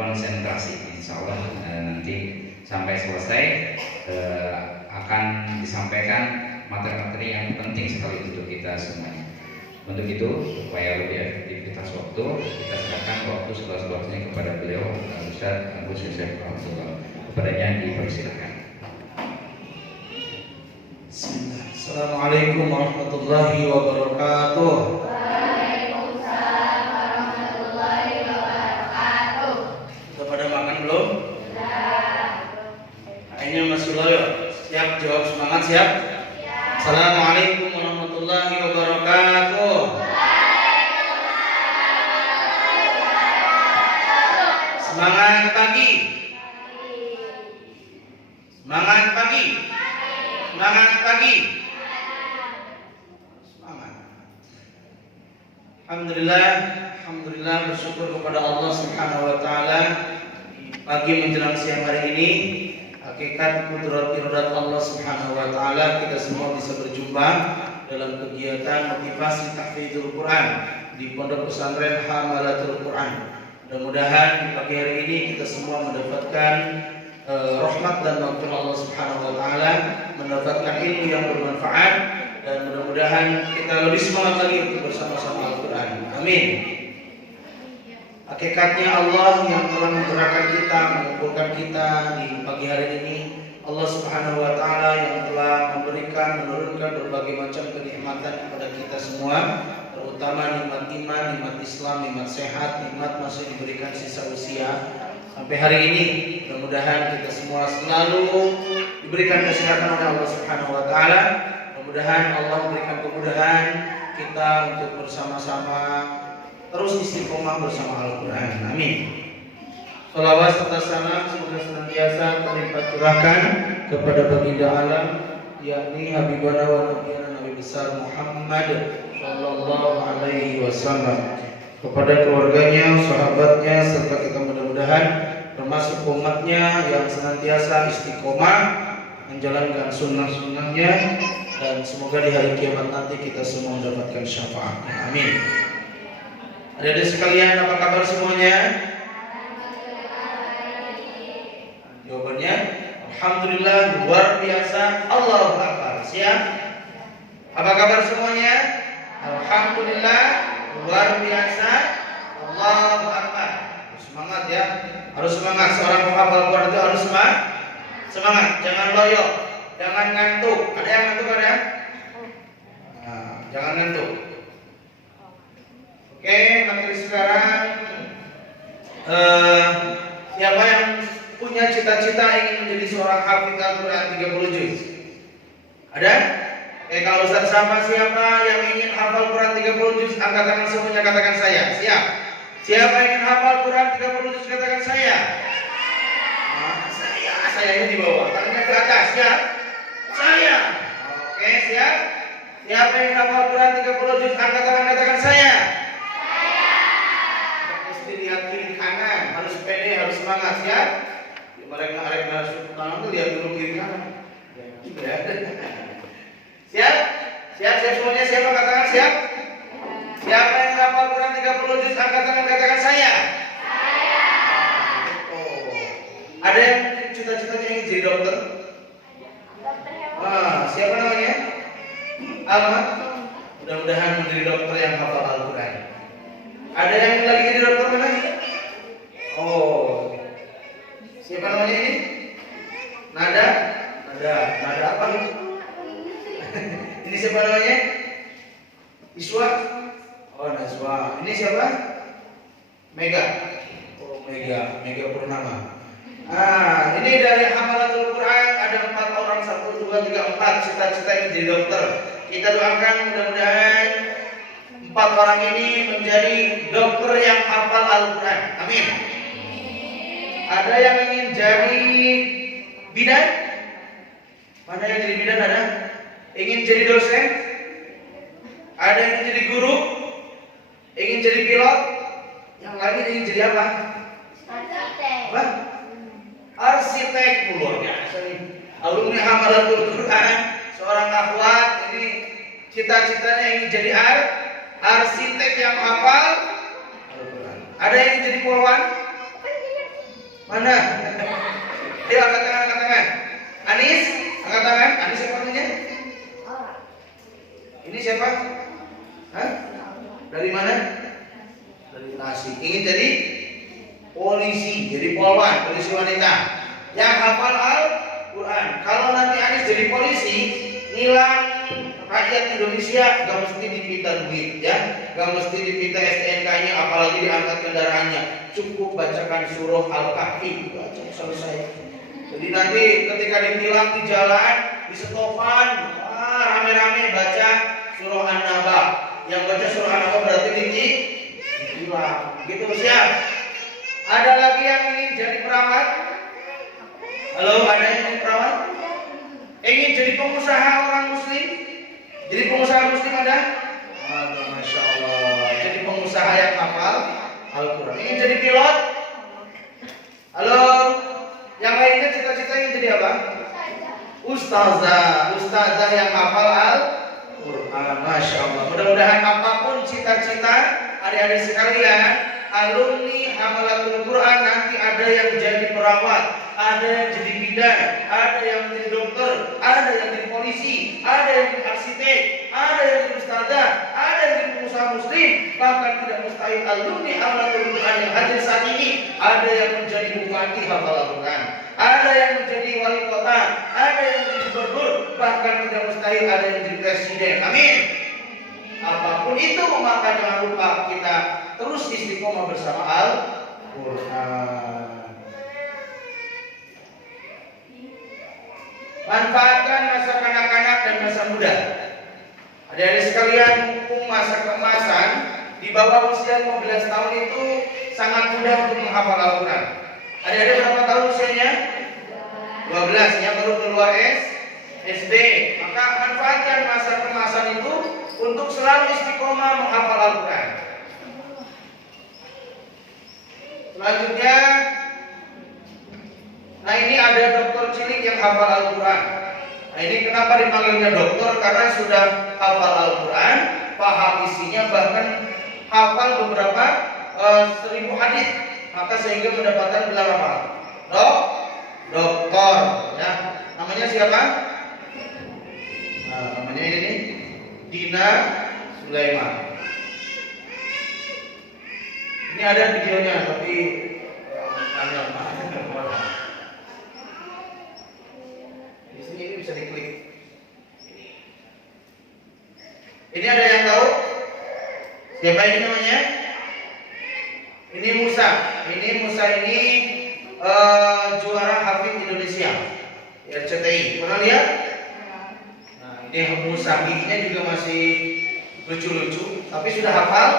konsentrasi. Insya Allah nanti sampai selesai akan disampaikan materi-materi yang penting sekali untuk kita semuanya. Untuk itu, supaya lebih efektivitas waktu, kita serahkan waktu seluas-luasnya kepada beliau, Ustaz Abu Syekh Abdullah. Kepadanya dipersilakan. Assalamualaikum warahmatullahi wabarakatuh. Waalaikumsalam warahmatullahi wabarakatuh. Sudah pada makan belum? Sudah. Kayaknya masih loyo. Siap jawab, semangat siap? Siap. Assalamualaikum warahmatullahi wabarakatuh. Semangat pagi. Semangat pagi. Semangat pagi. Semangat. Alhamdulillah bersyukur kepada Allah Subhanahu wa taala. Pagi menjelang siang hari ini, hakikat kudrat irodat Allah Subhanahu wa taala, kita semua bisa berjumpa dalam kegiatan motivasi tahfidzul Quran di Pondok Pesantren Hamalatul Quran. Mudah-mudahan di pagi hari ini kita semua mendapatkan rahmat dan maghfirah Allah Subhanahu wa taala, mendapatkan ilmu yang bermanfaat, dan mudah-mudahan kita lebih semangat lagi untuk bersama-sama Al-Qur'an. Amin. Hakikatnya Allah yang telah menggerakkan kita, mengumpulkan kita di pagi hari ini, Allah Subhanahu wa taala yang telah memberikan, menurunkan berbagai macam kenikmatan kepada kita semua, terutama nikmat iman, nikmat Islam, nikmat sehat, nikmat masih diberikan sisa usia sampai hari ini. Mudah-mudahan kita semua selalu diberikan kesehatan oleh Allah Subhanahu wa taala. Mudah-mudahan Allah memberikan kemudahan kita untuk bersama-sama terus istiqomah bersama Al-Qur'an. Amin. Shalawat serta salam semoga senantiasa terlimpah curahkan kepada baginda alam, yakni Habibana wa Nabiyana Nabi besar Muhammad sallallahu alaihi wasallam, kepada keluarganya, sahabatnya, serta kita mudah-mudahan termasuk umatnya yang senantiasa istiqomah menjalankan sunnah-sunnahnya, dan semoga di hari kiamat nanti kita semua mendapatkan syafaatnya. Amin. Adik-adik sekalian, apa kabar semuanya? Jawabannya alhamdulillah, luar biasa, Allahu Akbar. Siap? Apa kabar semuanya? Alhamdulillah, luar biasa, Allahu Akbar. Semangat ya, harus semangat. Seorang penghafal Quran itu harus semangat, jangan loyo, jangan ngantuk. Ada yang ngantuk ada? Nah, jangan ngantuk. Oke, materi sekarang, siapa yang punya cita-cita ingin menjadi seorang hafidz Al-Quran 30 juz? Ada? Kalau Ustaz sama siapa yang ingin hafal Quran 30 juz, angkat tangan semuanya, katakan saya. Siap? Siapa yang ingin hafal Quran 30 juz, katakan saya. Nah, saya ini di bawah, tangannya ke atas. Siap? Saya. Oke, siap? Siapa yang ingin hafal Quran 30 juz, angkat tangan, katakan saya. Mesti lihat kiri kanan, harus pede, harus semangat. Siap? Mereka suku tangan itu lihat dulu kiri kanan. Ya. Siap? Siap semuanya, siapa katakan siap? Siapa yang hafal Quran 30 juz, angkat tangan, katakan saya. Saya. Ada yang cita-citanya ingin jadi dokter? Siapa namanya? Alma. Mudah-mudahan menjadi dokter yang hafal Al-Quran. Ada yang lagi jadi dokter mana? Siapa namanya ini? Nada apa? Ini siapa namanya? Iswa? Najwa. Ini siapa? Mega. Mega Purnama. Ini dari Hamalatul Quran, ada 4 orang, 1, 2, 3, 4 cita-cita ini jadi dokter. Kita doakan mudah-mudahan 4 orang ini menjadi dokter yang hafal Al-Quran. Amin. Ada yang ingin jadi bidan? Mana yang jadi bidan ada? Ingin jadi dosen? Ada yang ingin jadi guru? Ingin jadi pilot? Yang lain ingin jadi apa? Apa? Arsitek. Luar biasa nih. Alumni Hamalatul Quran, seorang akhwat ini cita-citanya ingin jadi arsitek yang hafal Al-Quran. Ada yang ingin jadi polwan? Mana? Ayo angkat tangan, angkat tangan. Anis, angkat tangan. Anis siapa namanya? Ini siapa? Hah? Dari mana? Dari Tasik. Ingin jadi polisi, jadi polwan, polisi wanita yang hafal Al-Quran. Kalau nanti Anis jadi polisi, nilang rakyat Indonesia gak mesti dipinta duit, ya, gak mesti dipinta STNK-nya, apalagi diangkat kendaraannya. Cukup bacakan surah Al-Kahfi, itu aja selesai. Jadi nanti ketika ditilang di jalan, di setopan, rame-rame baca surah An-Naba. Yang baca surah An-Naba berarti ditilang. Gitu, siap? Ada lagi yang ingin jadi perawat? Halo, ada yang ingin perawat? Ingin jadi pengusaha orang muslim? Jadi pengusaha muslim ada? Aduh, Masya Allah. Jadi pengusaha yang hafal Al-Quran. Ingin jadi pilot? Halo? Yang lainnya cita-cita ingin jadi apa? Ustazah. Ustazah yang hafal Al-Quran. Masya Allah. Mudah-mudahan apapun cita-cita adik-adik sekalian, alumni Hamalatul Quran, nanti ada yang jadi perawat, ada yang jadi bidan, ada yang jadi dokter, ada yang jadi polisi, ada yang jadi arsitek, ada yang jadi ustazah, ada yang jadi pengusaha muslim. Bahkan tidak mustahil alumni Hamalatul Quran yang hadir saat ini ada yang menjadi bupati hafal Al-Quran, ada yang menjadi wali kota, ada yang menjadi gubernur, bahkan tidak mustahil ada yang jadi presiden. Amin. Apapun itu, maka jangan lupa kita terus istiqomah bersama Al-Quran. Manfaatkan masa kanak-kanak dan masa muda. Adik-adik sekalian, mumpung masa keemasan di bawah usia 15 tahun itu sangat mudah untuk menghafal Al-Quran. Adik-adik berapa tahun usianya? 12, yang baru keluar SD. Maka manfaatkan masa keemasan itu untuk selalu istiqomah menghafal Al-Quran. Selanjutnya, nah ini ada dokter cilik yang hafal Al-Quran. Nah ini kenapa dipanggilnya dokter? Karena sudah hafal Al-Quran, paham isinya, bahkan hafal beberapa 1000 hadis. Maka sehingga mendapatkan gelar apa? Doktor. Ya. Namanya siapa? Nah, namanya ini nih, Dina Sulaiman. Ini ada videonya, tapi di sini ini bisa diklik. Ini ada yang tahu? Siapa ini namanya? Ini Musa. Ini juara Hafid Indonesia RCTI. Pernah lihat? Ini Musa, giginya juga masih lucu-lucu, tapi sudah hafal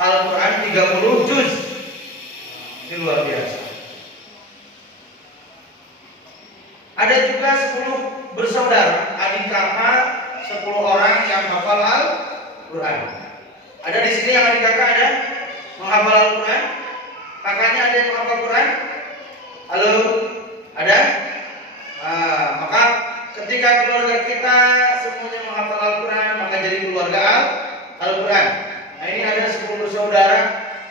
Al-Quran 30 juz. Ini luar biasa. Ada juga 10 bersaudara, adik kakak 10 orang yang hafal Al-Quran. Ada di sini yang adik kakak ada menghafal Al-Quran? Kakaknya ada yang menghafal Al-Quran? Halo? Ada? Maka ketika keluarga kita semuanya menghafal Al-Quran, maka jadi keluarga Al-Quran. Nah ini ada 10 bersaudara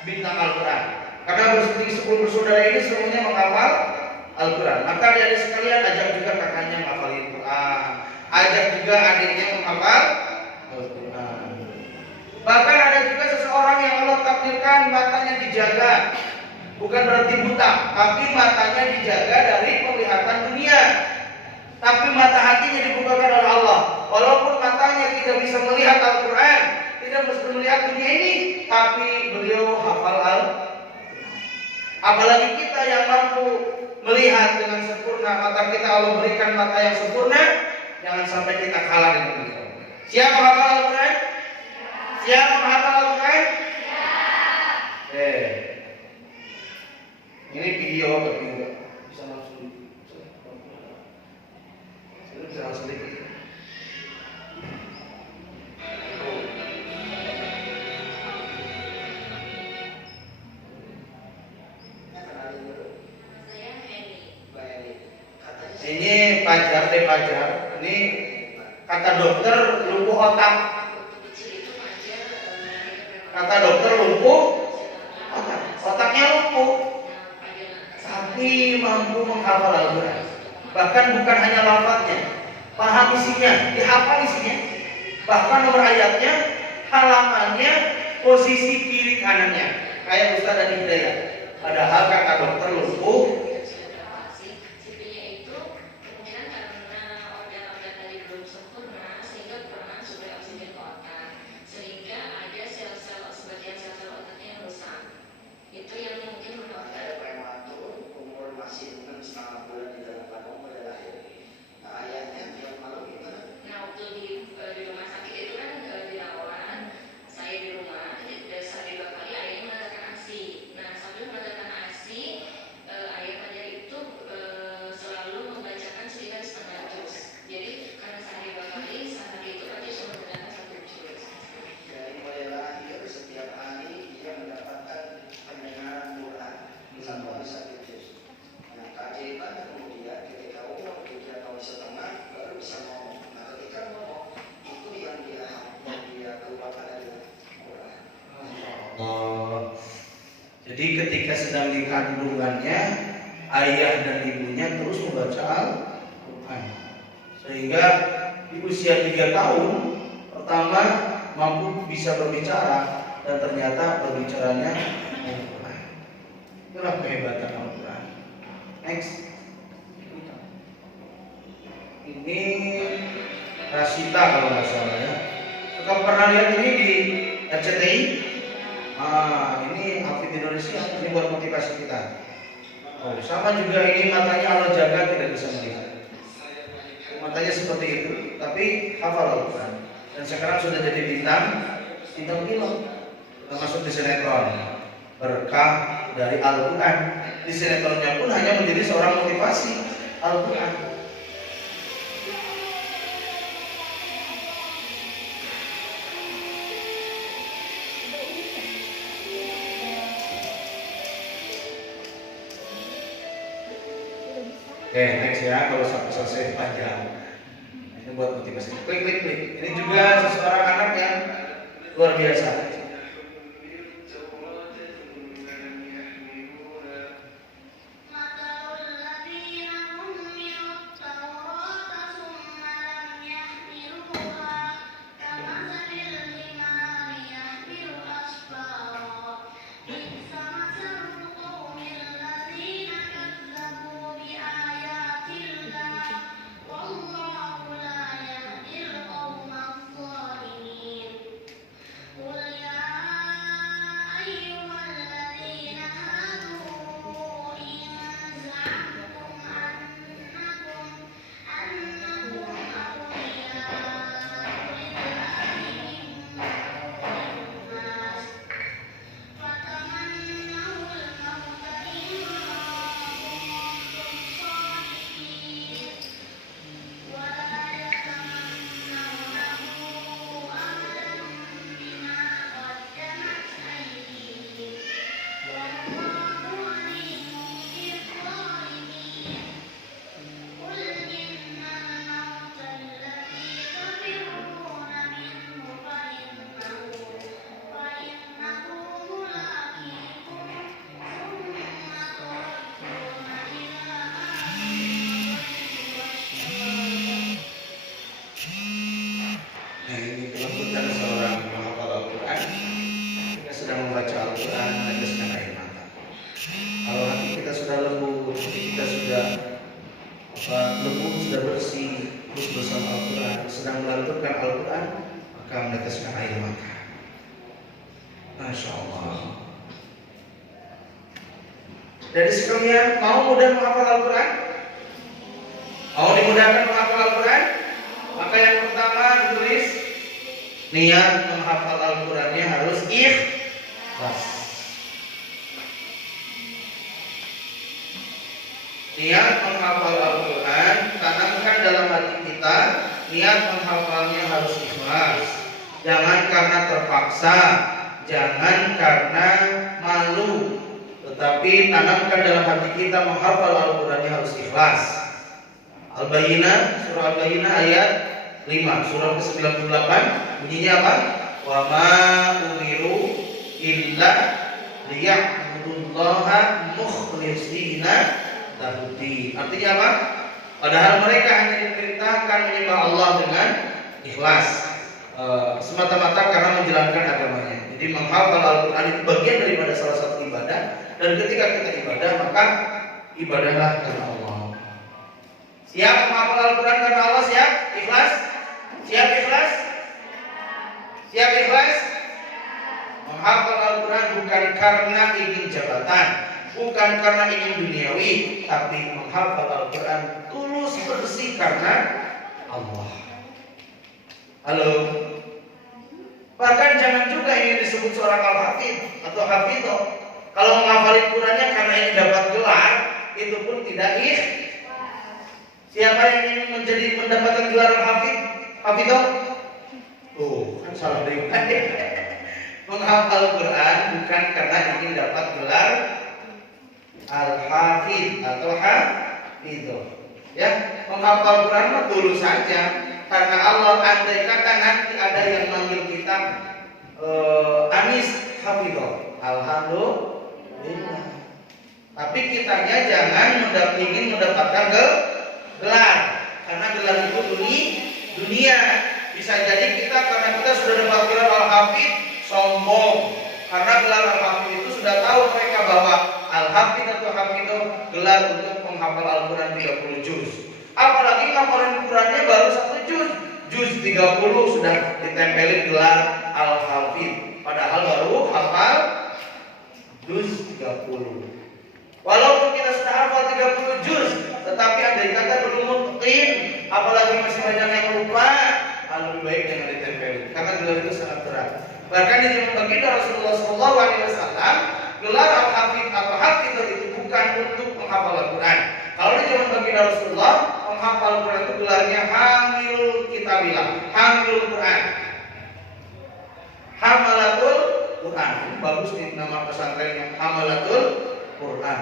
bintang Al-Quran. Karena 10 bersaudara ini semuanya menghafal Al-Quran. Maka adik-adik sekalian, ajak juga kakaknya menghafal Al-Quran, ajak juga adiknya menghafal Al-Quran. Bahkan ada juga seseorang yang Allah takdirkan matanya dijaga. Bukan berarti buta, tapi matanya dijaga dari penglihatan dunia. Tapi mata hatinya dibukakan oleh Allah. Walaupun matanya tidak bisa melihat Al-Quran, tidak bisa melihat dunia ini, tapi beliau hafal Al-Quran. Apalagi kita yang mampu melihat dengan sempurna, mata kita Allah berikan mata yang sempurna, jangan sampai kita kalah dengan beliau. Siap menghafal Al-Quran? Siap menghafal Al-Quran? Ini video tapi enggak bisa langsung. Bisa langsung dikit. Ini Pajar. Ini kata dokter lumpuh otak. Kata dokter lumpuh otak. Otaknya lumpuh. Tapi pasti mampu menghafal Al-Quran. Bahkan bukan hanya lafadznya, paham isinya, dihafal isinya. Bahkan nomor ayatnya, halamannya, posisi kiri kanannya. Kayak Ustaz Adi Hidayat. Padahal kata dokter lumpuh. Jadi ketika sedang di kandungannya, ayah dan ibunya terus membaca Al-Quran, sehingga di usia 3 tahun pertama mampu bisa berbicara, dan ternyata berbicaranya Al-Quran. Itulah kehebatan Al-Quran. Next. Ini Rasita kalau nggak salah ya. Kita pernah lihat ini di RCTI. Ini Hafid Indonesia, ini buat motivasi kita. Oh, sama juga ini matanya Allah jaga tidak bisa melihat. Matanya seperti itu, tapi hafal Al-Quran. Dan sekarang sudah jadi bintang film, termasuk di sinetron. Berkah dari Al-Quran. Di sinetronnya pun hanya menjadi seorang motivasi Al-Quran. Oke, next ya, kalau sampai selesai panjang. Ini buat motivasi. Klik. Ini juga seseorang anak yang luar biasa. Jadi sekalian mau mudah menghafal Al-Quran? Mau dimudahkan menghafal Al-Quran? Maka yang pertama ditulis niat menghafal Al-Qurannya harus ikhlas. Niat menghafal Al-Quran tanamkan dalam hati kita. Niat menghafalnya harus ikhlas. Jangan karena terpaksa, jangan karena malu, tetapi tanamkan dalam hati kita menghafal Al-Qurannya harus ikhlas. Al-Bayyinah, surah Al-Bayyinah ayat 5, surah ke-98, bunyinya apa? Wa ma umiru illa liya'budullaha mukhlishina tahdi. Artinya apa? Padahal mereka hanya diperintahkan menyembah Allah dengan ikhlas, semata-mata karena menjalankan agamanya. Jadi menghafal Al-Quran itu bagian daripada salah satu ibadah. Dan ketika kita ibadah, maka ibadahlah karena Allah. Siap menghafal Al-Quran karena Allah? Siap? Ikhlas? Siap ikhlas? Siap ikhlas? Menghafal Al-Quran bukan karena ingin jabatan, bukan karena ingin duniawi, tapi menghafal Al-Quran tulus bersih karena Allah. Halo. Bahkan jangan juga ingin disebut seorang al-hafidh atau hafidhoh. Kalau menghafalin Qurannya karena ingin dapat gelar, itu pun tidak ikhlas. Siapa yang ingin mendapatkan gelar al-hafidh? Hafidhoh? Tuh, kan salah dari menghafal Quran bukan karena ingin dapat gelar al-hafidh atau hafidhoh. Ya, menghafal Quran mah tulus saja karena Allah. Andai kata nanti ada yang manggil kita Anis hafidhoh, alhamdulillah. Tapi kitanya jangan ingin mendapatkan gelar, karena gelar itu dunia. Bisa jadi kita karena kita sudah dapat gelar al-hafidh sombong, karena gelar al-hafidh itu sudah tahu mereka bahwa al-hafidh atau hafidhoh gelar untuk menghafal Al-Quran 30 juz. Apalagi hafalan Qurannya baru 1 juz, juz 30 sudah ditempelin gelar al-hafidh, padahal baru hafal juz 30. Walaupun kita sudah hafal 30 juz, tetapi andai kata belum mungkin, apalagi masih banyak yang lupa, lebih baik jangan ditempelin, karena gelar itu sangat berat. Bahkan di zaman baginda Rasulullah SAW, gelar al-hafidh atau hafidhoh itu bukan untuk menghafal Al-Quran. Kalau di zaman baginda Rasulullah, menghafal Al-Quran itu gelarnya hamilul kitabillah, hamilul Quran, hamalatul Quran. Ini bagus nih nama pesantrennya, hamalatul Quran.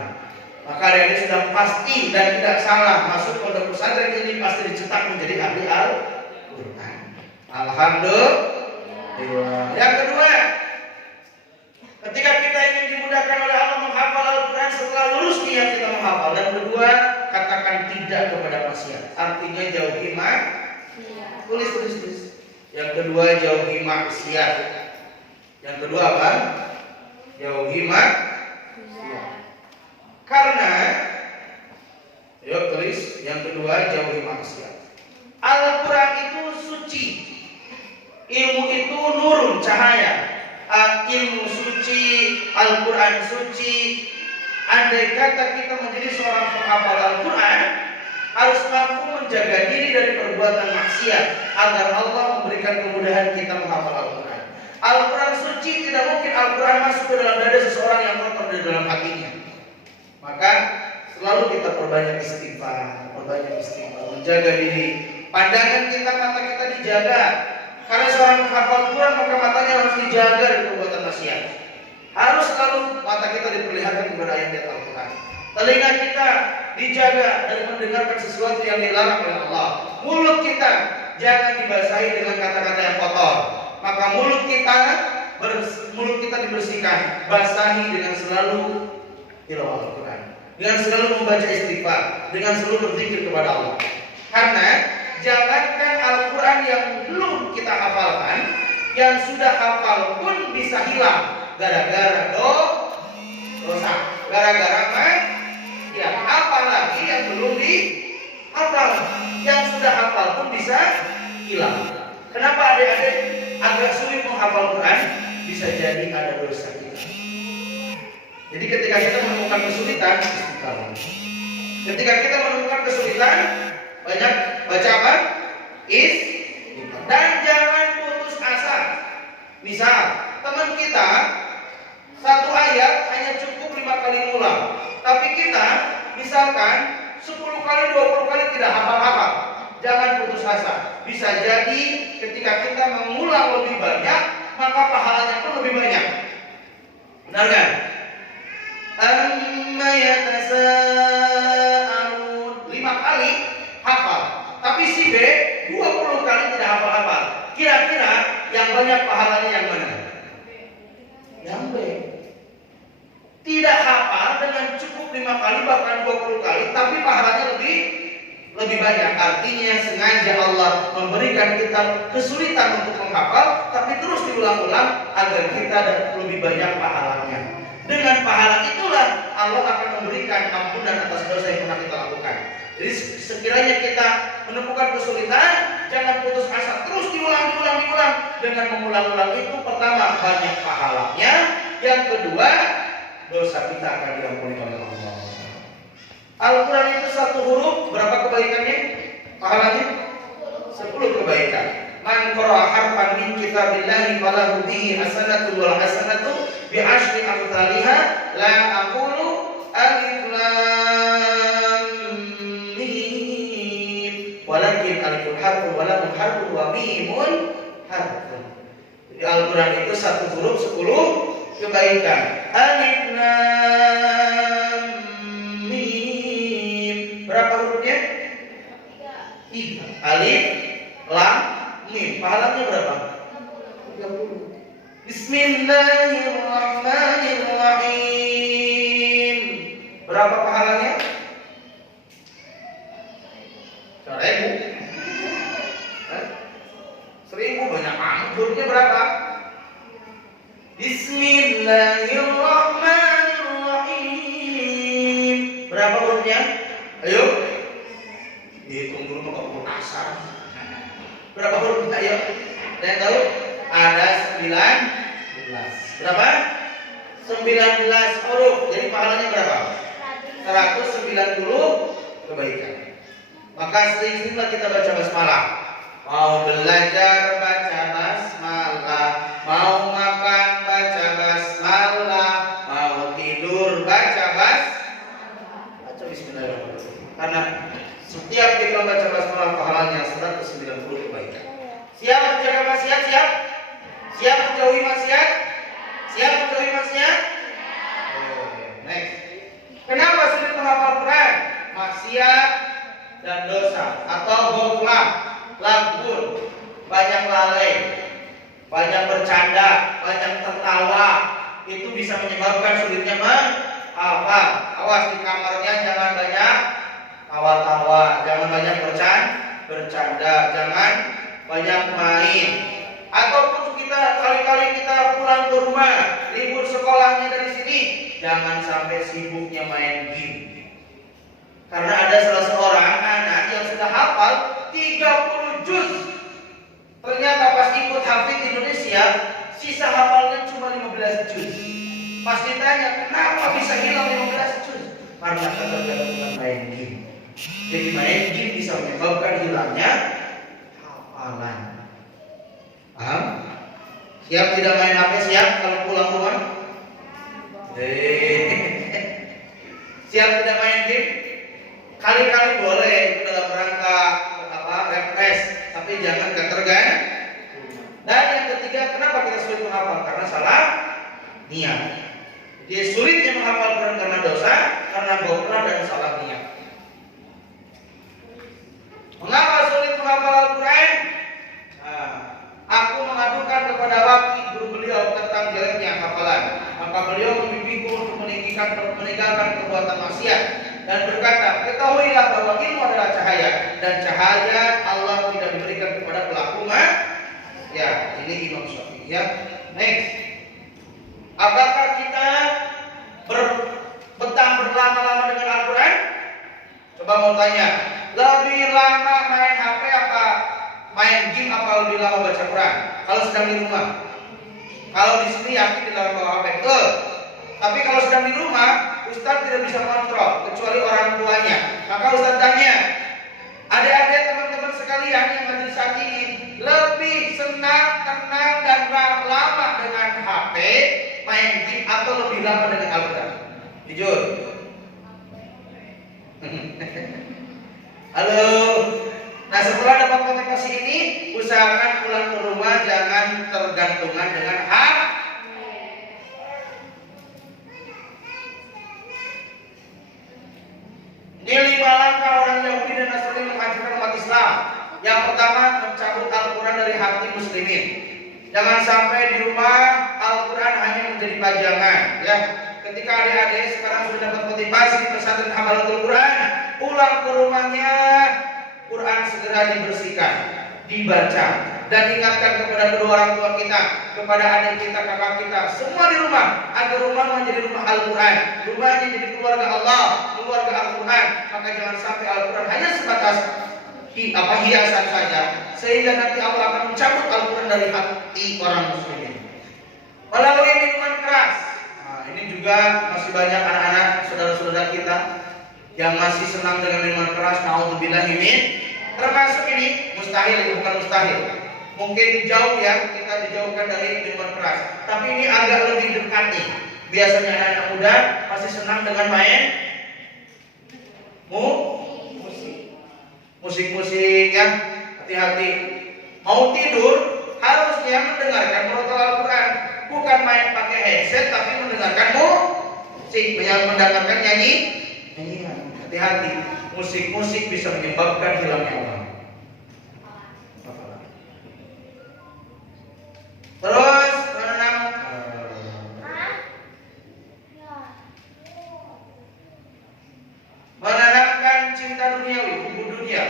Maka ini sudah pasti dan tidak salah masuk pondok pesantren ini pasti dicetak menjadi ahli Al-Quran. Alhamdulillah. Yang kedua, ketika kita ingin dimudahkan oleh Allah menghafal Al-Quran setelah lulus niat kita menghafal. Dan kedua, katakan tidak kepada maksiat. Artinya jauhi maksiat. Tulis. Yang kedua, jauhi maksiat. Yang kedua apa? Jauhi maksiat. Karena, yuk tulis. Yang kedua, jauhi maksiat. Al-Quran itu suci. Ilmu itu nurun, cahaya. Ilmu suci, Al-Quran suci. Andai kata kita menjadi seorang penghafal Al-Quran, harus mampu menjaga diri dari perbuatan maksiat agar Allah memberikan kemudahan kita menghafal Al-Quran. Al-Quran suci, tidak mungkin Al-Quran masuk ke dalam dada seseorang yang kotor di dalam hatinya. Maka selalu kita perbanyak istighfar, menjaga diri. Pandangan kita, mata kita dijaga. Karena seorang menghafal Quran maka matanya harus dijaga dari perbuatan maksiat. Harus selalu mata kita diperlihatkan kepada ayat-ayat Al-Quran. Telinga kita dijaga dari mendengarkan sesuatu yang dilarang oleh Allah. Mulut kita jangan dibasahi dengan kata-kata yang kotor. Maka mulut kita dibersihkan, basahi dengan selalu tilawah Al-Quran, dengan selalu membaca istighfar, dengan selalu berzikir kepada Allah. Karena jangankan Al-Quran yang belum kita hafalkan, yang sudah hafal pun bisa hilang gara-gara dosa, gara-gara maksiat. Apalagi yang belum dihafal, yang sudah hafal pun bisa hilang. Kenapa adik-adik agak sulit menghafal Quran? Bisa jadi ada dosa kita. Jadi ketika kita menemukan kesulitan, istighfar. Ketika kita menemukan kesulitan, banyak baca apa? Dan jangan putus asa. Misal teman kita satu ayat hanya cukup 5 kali ngulang, tapi kita misalkan 10 kali 20 kali tidak hafal-hafal. Jangan putus asa. Bisa jadi ketika kita mengulang lebih banyak, maka pahalanya pun lebih banyak. Benar kan? Amma yatasaalun 5 kali hafal, tapi si B 20 kali tidak hafal-hafal. Kira-kira yang banyak pahalanya yang mana? Yang B. Tidak hafal dengan cukup 5 kali bahkan 20 kali, tapi pahalanya lebih banyak. Artinya sengaja Allah memberikan kita kesulitan untuk menghafal, tapi terus diulang-ulang agar kita lebih banyak pahalanya. Dengan pahala itulah Allah akan memberikan ampunan atas dosa yang pernah kita lakukan. Jadi sekiranya kita menemukan kesulitan, jangan putus asa, terus diulang. Dengan mengulang-ulang itu, pertama banyak pahalanya, yang kedua dosa kita akan diampuni oleh Allah. Al-Quran itu satu huruf, berapa kebaikannya? Pahalanya? 10 kebaikan. Man qara'a harfan min kitabillahi falahu bihi hasanatun wal hasanatu bi asyri amsalihha la aqulu alif lam mim walakin alifun harfun wa lamun harfun wa mimun harfun. Jadi Al-Quran itu satu huruf 10 kebaikan. Alif lam mim. Berapa hurufnya? 3. Alif lam mim. Pahalanya berapa? 30. Bismillahirrahmanirrahim. Berapa pahalanya? 1000. 1000 banyak amat. Hurufnya berapa? Bismillahirrahmanirrahim. Berapa hurufnya? Ayo. Hitung dulu kok huruf asal. Berapa huruf? Ayo. Ada yang tahu? Ada 19. Berapa? 19 huruf. Jadi pahalanya berapa? 190 kebaikan. Maka sering-seringlah kita baca basmalah. Mau belajar baca basmalah, mau makan baca basmalah, mau tidur baca bismillahirrahmanirrahim. Karena setiap kita baca basmalah pahalanya 190 kebaikan. Siap menjaga maksiat? Siap? Siap menjauhi maksiat? Siap menjauhi maksiat? Next. Kenapa sulit menghafal Quran? Maksiat dan dosa atau ghaflah, lagun, banyak lalai, banyak bercanda, banyak tertawa, itu bisa menyebabkan sulitnya menghafal. Awas di kamarnya jangan banyak tawa-tawa, jangan banyak bercanda, jangan banyak main. Ataupun kita kali-kali kita pulang ke rumah, libur sekolahnya dari sini, jangan sampai sibuknya main game. Karena ada salah seorang anak yang sudah hafal 30 juz. Ternyata pas ikut hafid Indonesia, sisa hafalnya cuma 15 juz. Pas ditanya, kenapa bisa hilang 15 juz? Karena ketergantungan main game. Jadi main game bisa menyebabkan hilangnya hafalan. Paham? Siap tidak main HP? Siap kalau pulang rumah? Siap tidak main game? Kali-kali boleh itu dalam rangka refresh, tapi jangan ketergantungan. Dan yang ketiga, kenapa kita sulit menghafal? Karena salah niat. Dia sulitnya menghafal Quran karena dosa, karena ghaflah dan salah niat. Mengapa sulit menghafal Al-Quran? Aku mengadukan kepada Waki, guru beliau, tentang jeleknya hafalan. Maka beliau membimbingku untuk meninggalkan perbuatan maksiat dan berkata, ketahuilah bahwa ilmu adalah cahaya, dan cahaya Allah tidak diberikan kepada pelaku ya, ini Imam Syafi'i ya. Next. Apakah kita betah berlama-lama dengan Al-Quran? Coba mau tanya, lebih lama main HP apa main game, apa lebih lama baca Quran? Kalau sedang di rumah. Kalau di sini yakin di dalam bawa HP, betul. Tapi kalau sedang di rumah, Ustaz tidak bisa kontrol kecuali orang tuanya. Maka Ustaz tanya, adik-adik teman-teman sekalian yang hadir saat ini, lebih senang, tenang dan lama dengan HP, main game, atau lebih lama dengan Al-Quran? Jujur. Halo. Nah, setelah dapat motivasi ini, usahakan pulang ke rumah jangan tergantungan dengan HP. Ini 5 langkah orang Yahudi dan Nasrani menghancurkan umat Islam. Yang pertama, mencabut Al-Quran dari hati muslimin. Jangan sampai di rumah Al-Quran hanya menjadi pajangan, ya. ketika adik-adik sekarang sudah dapat motivasi pesantren Hafalatul Quran, pulang ke rumahnya Quran segera dibersihkan, dibaca, dan ingatkan kepada kedua orang tua kita, kepada adik kita, kakak kita, semua di rumah, agar rumah menjadi rumah Al-Quran, rumahnya jadi keluarga Allah, keluarga Al-Quran. Maka jangan sampai Al-Quran hanya sebatas hiasan saja, sehingga nanti Allah akan mencabut Al-Quran dari hati orang muslimin melalui minuman keras. Nah, ini juga masih banyak anak-anak saudara-saudara kita yang masih senang dengan minuman keras. Naudzubillah min, termasuk ini mustahil, bukan mustahil. Mungkin jauh ya, kita dijauhkan dari minuman keras. Tapi ini agak lebih dekat nih. Biasanya anak-anak muda masih senang dengan main musik ya. Hati-hati. Mau tidur harusnya mendengarkan protokol Al-Quran, bukan main pakai headset tapi mendengarkan musik, mendengarkan nyanyian. Hati-hati. Musik bisa menyebabkan hilangnya orang. Terus menanamkan cinta duniawi, buku dunia,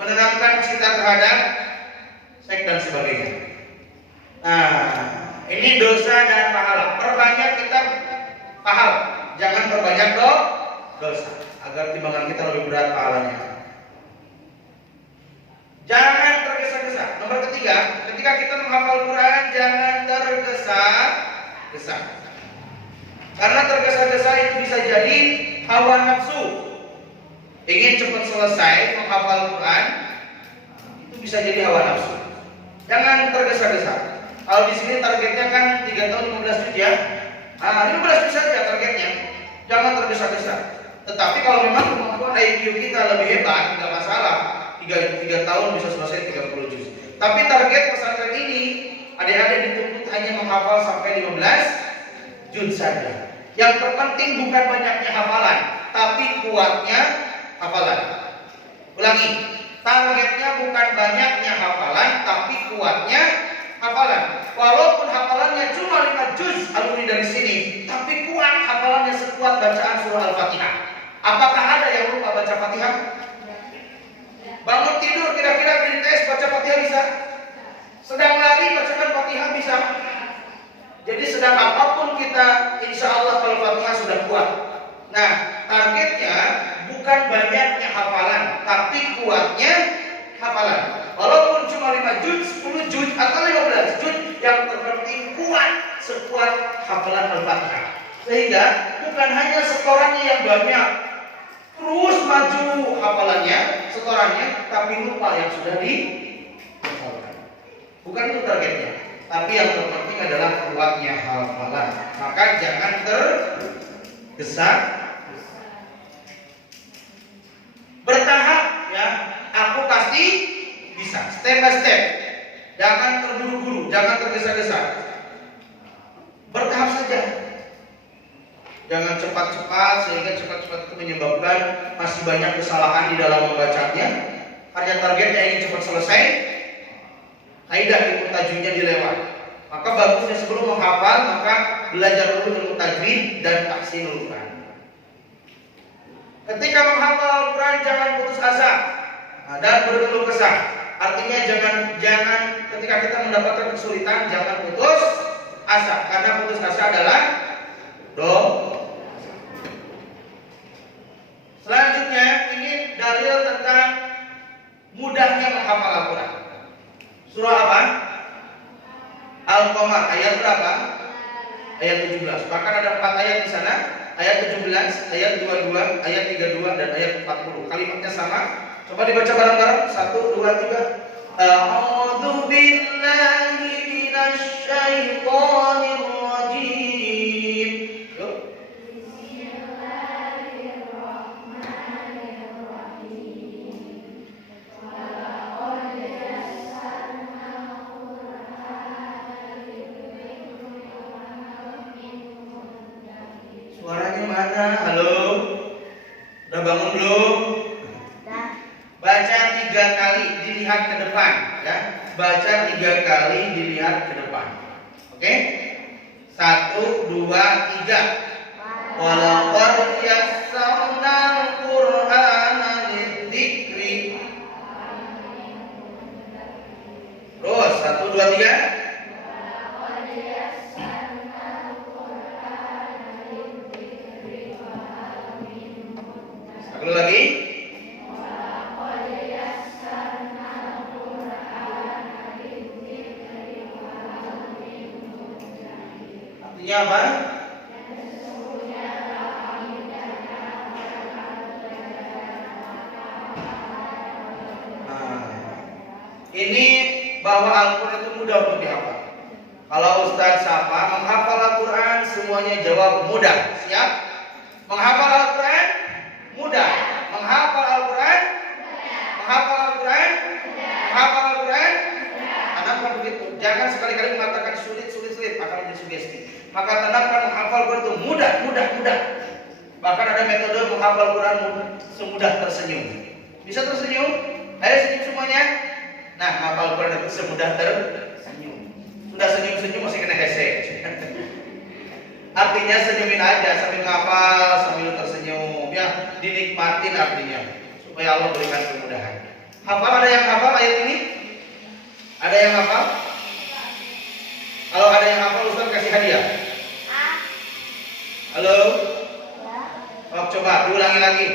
menanamkan cinta terhadap seks dan sebagainya. Nah, ini dosa dan pahala. Perbanyak kita pahala, jangan perbanyak dosa, agar timbangan kita lebih berat pahalanya. Jangan tergesa-gesa. Nomor ketiga, ketika kita menghafal Quran, jangan tergesa-gesa. Karena tergesa-gesa itu bisa jadi hawa nafsu. Ingin cepat selesai menghafal Quran, itu bisa jadi hawa nafsu. Jangan tergesa-gesa. Kalau di sini targetnya kan 3 tahun 15 juz ya. 15 juz saja targetnya. Jangan tergesa-gesa. Tetapi kalau memang kemampuan IQ kita lebih hebat, tidak masalah. 3 tahun bisa selesai 30 juz. Tapi target pesantren ini, adik-adik dituntut hanya menghafal sampai 15 juz saja. Yang terpenting bukan banyaknya hafalan, tapi kuatnya hafalan. Ulangi, targetnya bukan banyaknya hafalan, tapi kuatnya hafalan. Walaupun hafalannya cuma 5 juz alumni dari sini, tapi kuat hafalannya sekuat bacaan surah Al-Fatihah. Apakah ada yang lupa baca Fatihah? Bangun tidur kira-kira dites baca Fatihah bisa? Sedang lari bacakan Fatihah bisa? Jadi sedang apapun kita, insya Allah kalau Fatihah sudah kuat. Nah, targetnya bukan banyaknya hafalan, tapi kuatnya hafalan. Walaupun cuma 5 juz, 10 juz, atau 15 juz, yang terpenting kuat sekuat hafalan Al-Fatihah. Sehingga bukan hanya setorannya yang banyak, terus maju hafalannya, setorannya, tapi lupa yang sudah dihafalkan. Bukan itu targetnya, tapi yang terpenting adalah kuatnya hafalan. Maka jangan tergesa, bertahap ya. Aku pasti bisa, step by step. Jangan terburu-buru, jangan tergesa-gesa. Bertahap saja. Jangan cepat-cepat, sehingga cepat-cepat itu menyebabkan masih banyak kesalahan di dalam membacanya. Hanya targetnya ingin cepat selesai, kaidah ilmu tajwidnya dilewat. Maka bagusnya sebelum menghafal, maka belajar dulu ilmu tajwid dan tahsinul Quran. Ketika menghafal Al-Quran jangan putus asa dan berkeluh kesah. Artinya jangan ketika kita mendapatkan kesulitan jangan putus asa, karena putus asa adalah Selanjutnya ini dalil tentang mudahnya menghafal Al-Quran. Surah apa? Al-Qamar ayat berapa? Ayat 17. Bahkan ada 4 ayat di sana. Ayat 17, ayat 22, ayat 32 dan ayat 40. Kalimatnya sama. Coba dibaca bareng-bareng. 1, 2, 3. A'udzu billahi minasy syaithanir rajim. Yuk. Suaranya mana? Halo? Udah bangun belum? Baca 3 kali, dilihat ke depan ya. Baca 3 kali, dilihat ke depan. Oke? 1, 2, 3. Walaqad yassarnal Qur'ana lidzikri. Terus 1 2 3. Sekali lagi. Artinya apa? Ini bahwa Al-Quran itu mudah untuk dihafal. Kalau Ustaz sapa menghafal Al-Quran, semuanya jawab mudah. Siap? Menghafal Al-Quran mudah. Menghafal Al-Quran, menghafal Al-Quran, menghafal Al-Quran. Tanamkan begitu. Jangan sekali-kali mengatakan sulit, akan menjadi sugesti. Maka tanamkan menghafal Al-Quran itu mudah. Bahkan ada metode menghafal Al-Quran semudah tersenyum. Bisa tersenyum? Ayo senyum semuanya. Nah, hafal Quran itu semudah tersenyum. Sudah senyum-senyum masih kena hese. Artinya senyumin aja sambil ngafal, sambil tersenyum. Ya, dinikmatin artinya. Supaya Allah berikan kemudahan. Hafal, ada yang hafal ayat ini? Ada yang hafal? Kalau ada yang hafal, Ustaz kasih hadiah. Halo? Oh, coba diulangi lagi.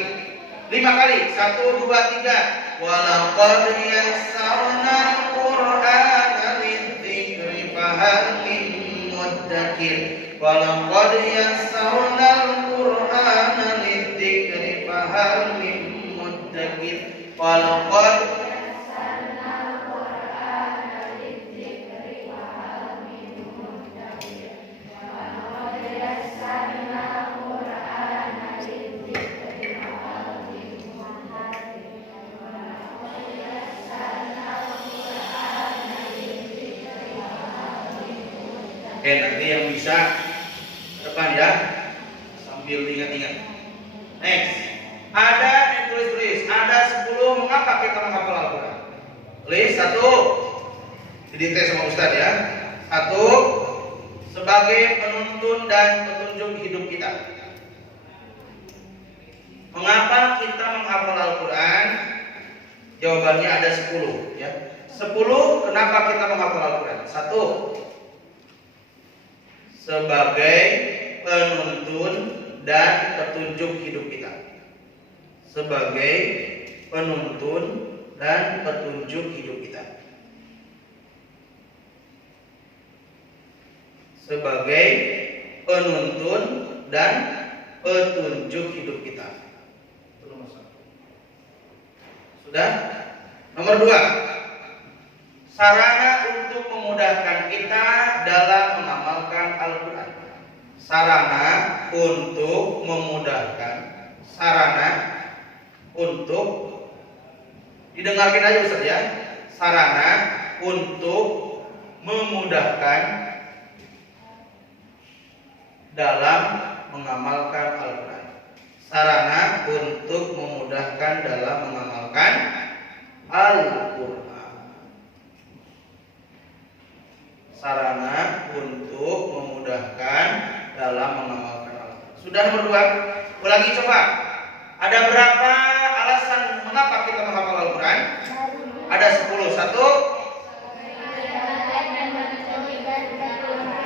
5 kali. 1 2 3. Walaqad yassarnal Qur'ana lidzikri fahal min muddakir. Walaqad yassarnal Qur'ana lidzikri fahal min muddakir. Walaqad yassarnal Qur'ana lidzikri fahal min muddakir. Walaqad yassarnal Qur'ana lidzikri fahal min muddakir. Nanti yang bisa depan ya, sambil ingat-ingat. Next, ada yang tulis-tulis, ada 10 mengapa kita menghafal Al-Quran. Tulis 1, didites sama Ustadz ya. 1, sebagai penuntun dan petunjuk hidup kita. Mengapa kita menghafal Al-Quran? Jawabannya ada 10 ya. 10 kenapa kita menghafal Al-Quran? 1, sebagai penuntun dan petunjuk hidup kita. Sebagai penuntun dan petunjuk hidup kita. Sebagai penuntun dan petunjuk hidup kita. Sudah? Nomor 2, sarana untuk memudahkan kita dalam mengamalkan Al-Quran. Sarana untuk memudahkan. Sarana untuk, didengarkan aja Ustaz ya. Sarana untuk memudahkan dalam mengamalkan Al-Quran. Sarana untuk memudahkan dalam mengamalkan Al-Quran. Sarana untuk memudahkan dalam mengamalkan Al-Quran. Sudah nomor 2. Ulangi coba. Ada berapa alasan mengapa kita menghafal Al-Quran? Ada 10. 1.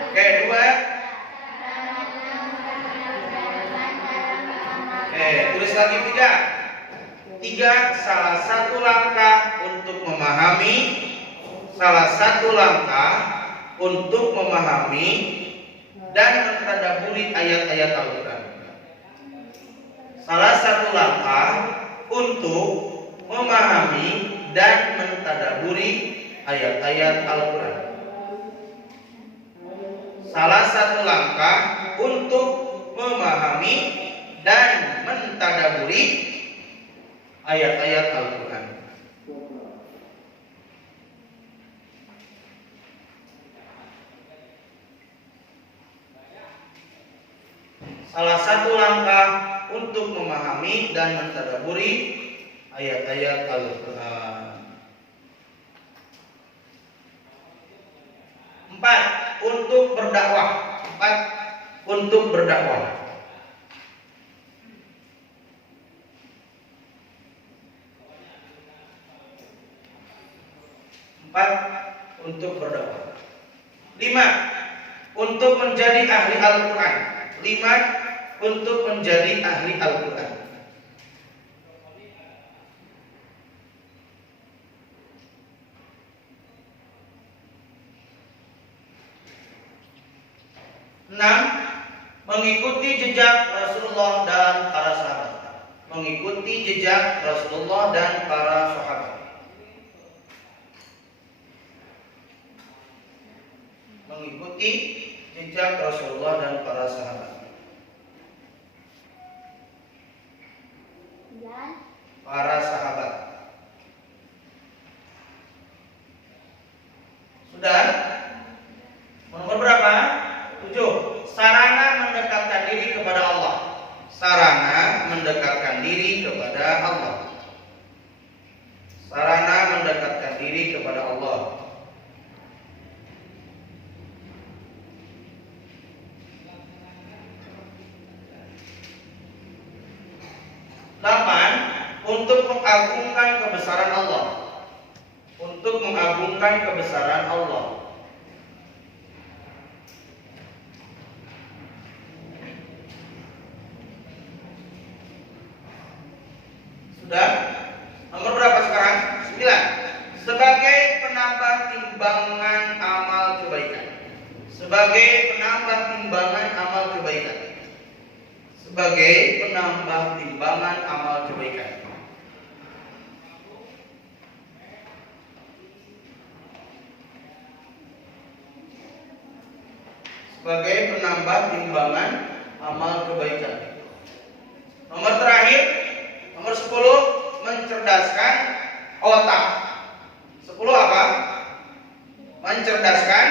Oke, 2. Oke, tulis lagi 3. 3, salah satu langkah untuk memahami. Salah satu langkah untuk memahami dan mentadabburi ayat-ayat Al-Quran. Salah satu langkah untuk memahami dan mentadabburi ayat-ayat Al-Quran. Salah satu langkah untuk memahami dan mentadabburi ayat-ayat Al-Quran. Salah satu langkah untuk memahami dan mentadabburi ayat-ayat Al-Quran. 4. Untuk berdakwah. 4. Untuk berdakwah. 4. Untuk berdakwah. 5. Untuk menjadi ahli Al-Quran. 5. Untuk menjadi ahli Al-Quran. 6. Mengikuti jejak Rasulullah dan para sahabat. Mengikuti jejak Rasulullah dan para sahabat. Mengikuti jejak Rasulullah dan para sahabat. Para sahabat. Sudah? Nomor berapa? 7. Sarana mendekatkan diri kepada Allah. Sarana mendekatkan diri kepada Allah. Sarana mendekatkan diri kepada Allah. 8. Untuk mengagungkan kebesaran Allah. Untuk mengagungkan kebesaran Allah. Sudah? Nomor berapa sekarang? 9. Sebagai penambah timbangan amal kebaikan. Sebagai penambah timbangan amal kebaikan. Sebagai penambah timbangan amal kebaikan. Sebagai penambah timbangan amal kebaikan. Nomor terakhir, nomor 10, mencerdaskan otak. 10 apa? Mencerdaskan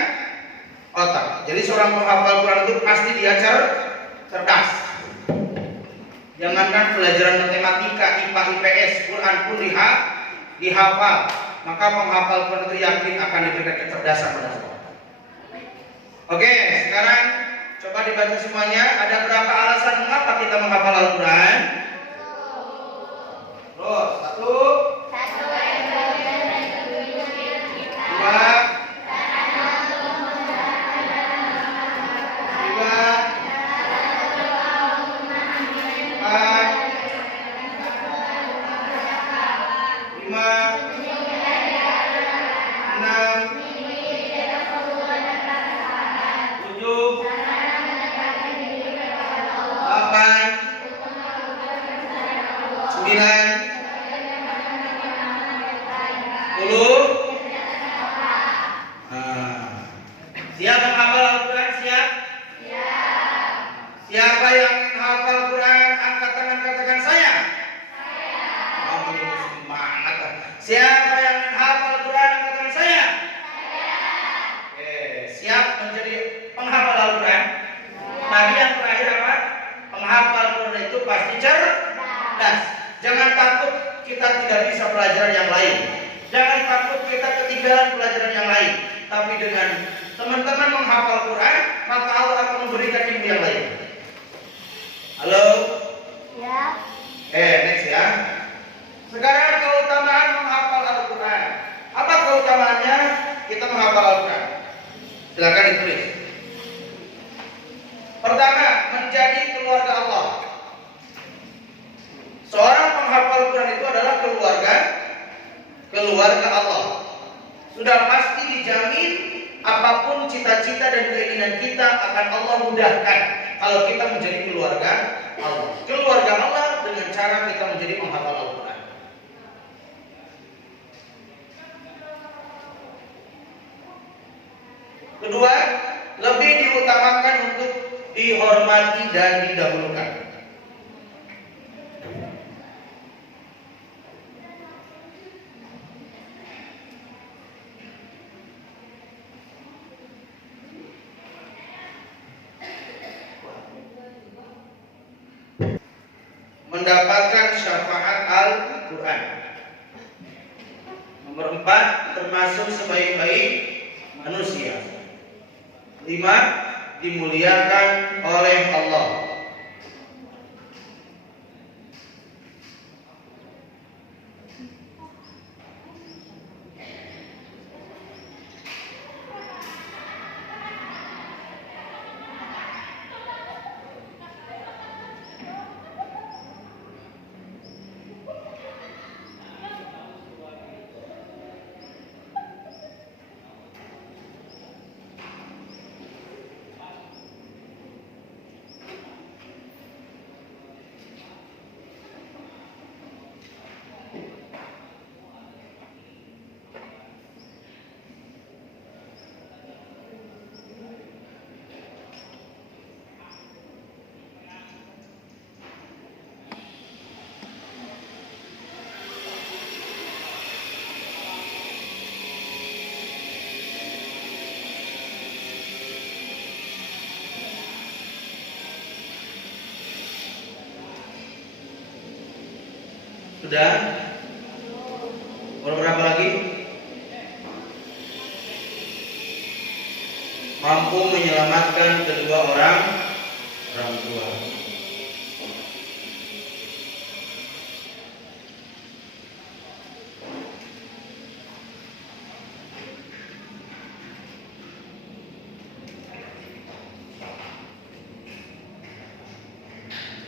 otak. Jadi seorang penghafal Quran itu pasti dia cerdas. Jangankan pelajaran matematika, IPA, IPS, Quran pun dihafal. Maka penghafal Quran itu yakin akan diberikan kecerdasan pada Allah. Oke, sekarang coba dibaca semuanya. Ada berapa alasan mengapa kita menghafal Al-Quran? Terus, 1. 2. 2. Lebih diutamakan untuk dihormati dan didahulukan. Mendapatkan syafaat Al-Quran. Nomor 4, termasuk sebaik-baik manusia. 5. Dimuliakan oleh Allah. Sudah? Berapa lagi? Mampu menyelamatkan kedua orang tua.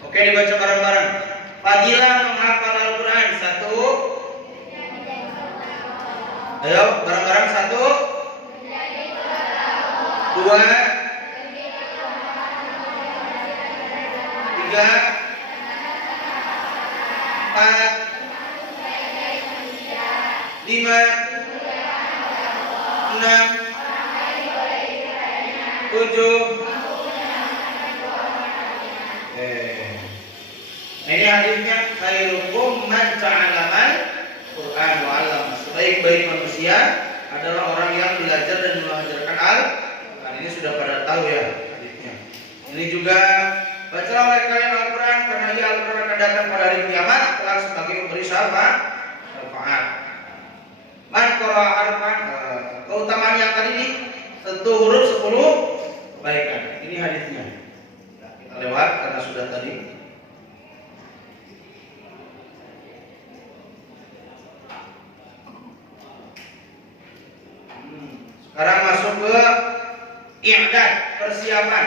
Oke, dibaca bareng-bareng. Fadilah menghafal Al-Quran. 1. Ayo, bareng-bareng. 1, 2, 3, 4, 5, 6, 7. Nah, ini hadisnya khairukum man ta'alamal Quran wa 'allama. Sebaik-baik manusia adalah orang yang belajar dan mengajarkan Al-Quran. Ini sudah pada tahu ya hadisnya. Ini juga bacalah oleh kalian Al-Quran karena ia Al-Quran akan datang pada hari kiamat kelak sebagai pemberi syafaat. Man qara'a harfan, keutamaan yang tadi ini tentu huruf 10 kebaikan. Ini hadisnya. Ya, kita lewat karena sudah tadi. Sekarang masuk ke i'dad, persiapan.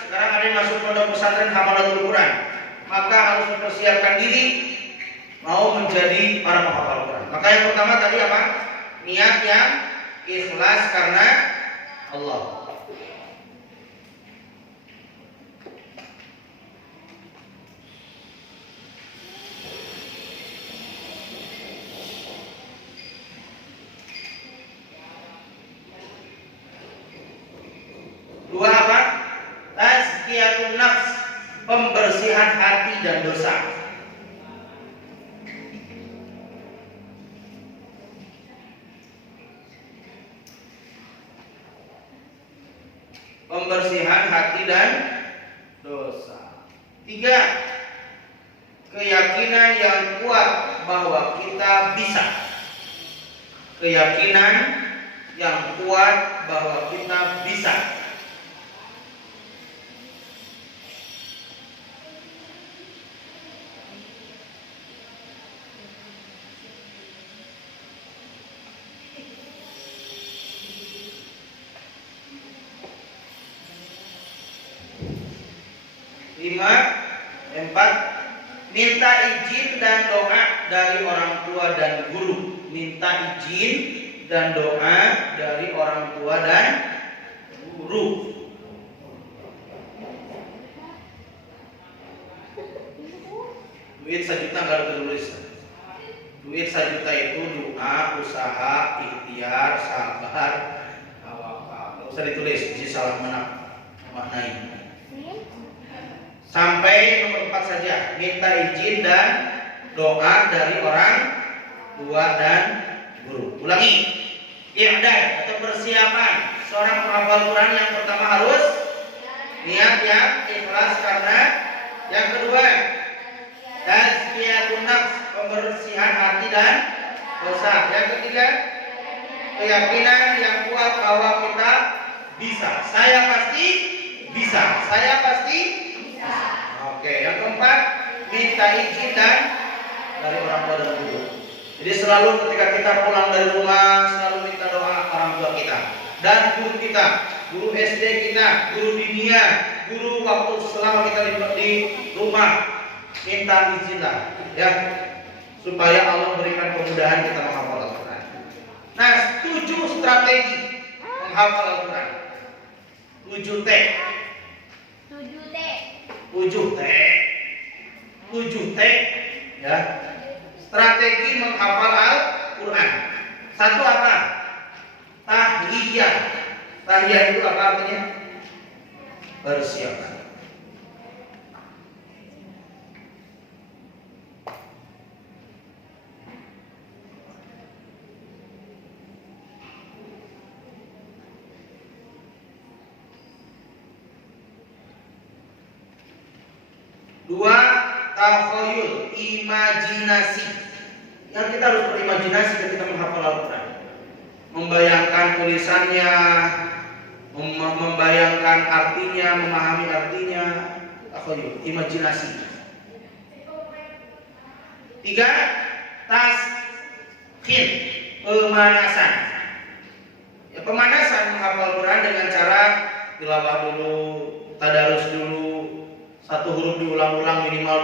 Sekarang ada yang masuk pondok pesantren Hafalatul Quran, maka harus mempersiapkan diri mau menjadi para penghafal Quran. Maka yang pertama tadi apa? Niat yang ikhlas karena Allah. Dua apa? Tazkiyatun nafs, pembersihan hati dan dosa. Pembersihan hati dan dosa. 3. Keyakinan yang kuat bahwa kita bisa. Keyakinan yang kuat bahwa kita bisa. Empat, minta izin dan doa dari orang tua dan guru. Minta izin dan doa dari orang tua dan guru. Duit 1 juta nggak tertulis. Duit 1 juta itu doa, usaha, ikhtiar, sabar, tawakal. Nggak usah ditulis, jadi salah maknai. Sampai nomor 4 saja, minta izin dan doa dari orang tua dan guru. Ulangi, i'dad atau persiapan seorang penghafal Quran yang pertama harus niat yang ikhlas karena, yang kedua tazkiyatun nafs, pembersihan hati dan dosa, yang ketiga keyakinan yang kuat bahwa kita bisa. Saya pasti bisa. Saya pasti bisa. Oke, yang keempat minta izin dan dari orang tua dan guru. Jadi selalu ketika kita pulang dari rumah selalu minta doa orang tua kita dan guru kita, guru SD kita, guru dunia, guru waktu selama kita di rumah, minta izin lah ya supaya Allah berikan kemudahan kita menghafal Al-Quran. Nah, 7 strategi menghafal Al-Quran. 7 T. 7 T ya. Strategi menghafal Al-Quran. 1 apa? Tahliyah. Tahliyah itu apa artinya? Persiapan. Dua, takhayul, imajinasi. Yang kita harus berimajinasi ketika menghafal Al-Quran. Membayangkan tulisannya, membayangkan artinya, memahami artinya. Takhayul, imajinasi. Tiga, taskin, pemanasan. Ya, pemanasan menghafal Al-Quran dengan cara tilawah dulu, tadarus dulu, satu huruf diulang-ulang minimal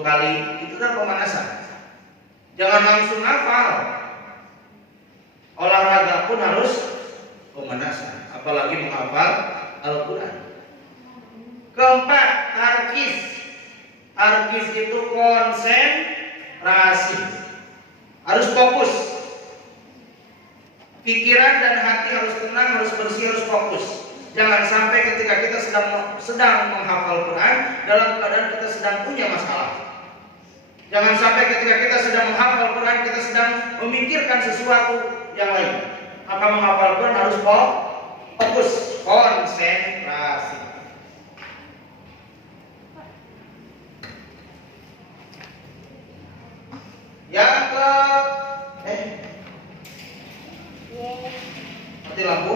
20 kali. Itu kan pemanasan. Jangan langsung hafal. Olahraga pun harus pemanasan, apalagi menghafal Al-Quran. Keempat, tarkis. Tarkis itu konsentrasi. Harus fokus. Pikiran dan hati harus tenang, harus bersih, harus fokus. Jangan sampai ketika kita sedang menghafal Quran dalam keadaan kita sedang punya masalah. Jangan sampai ketika kita sedang menghafal Quran kita sedang memikirkan sesuatu yang lain. Maka menghafal Quran harus fokus, konsentrasi. Yang ke mati lampu.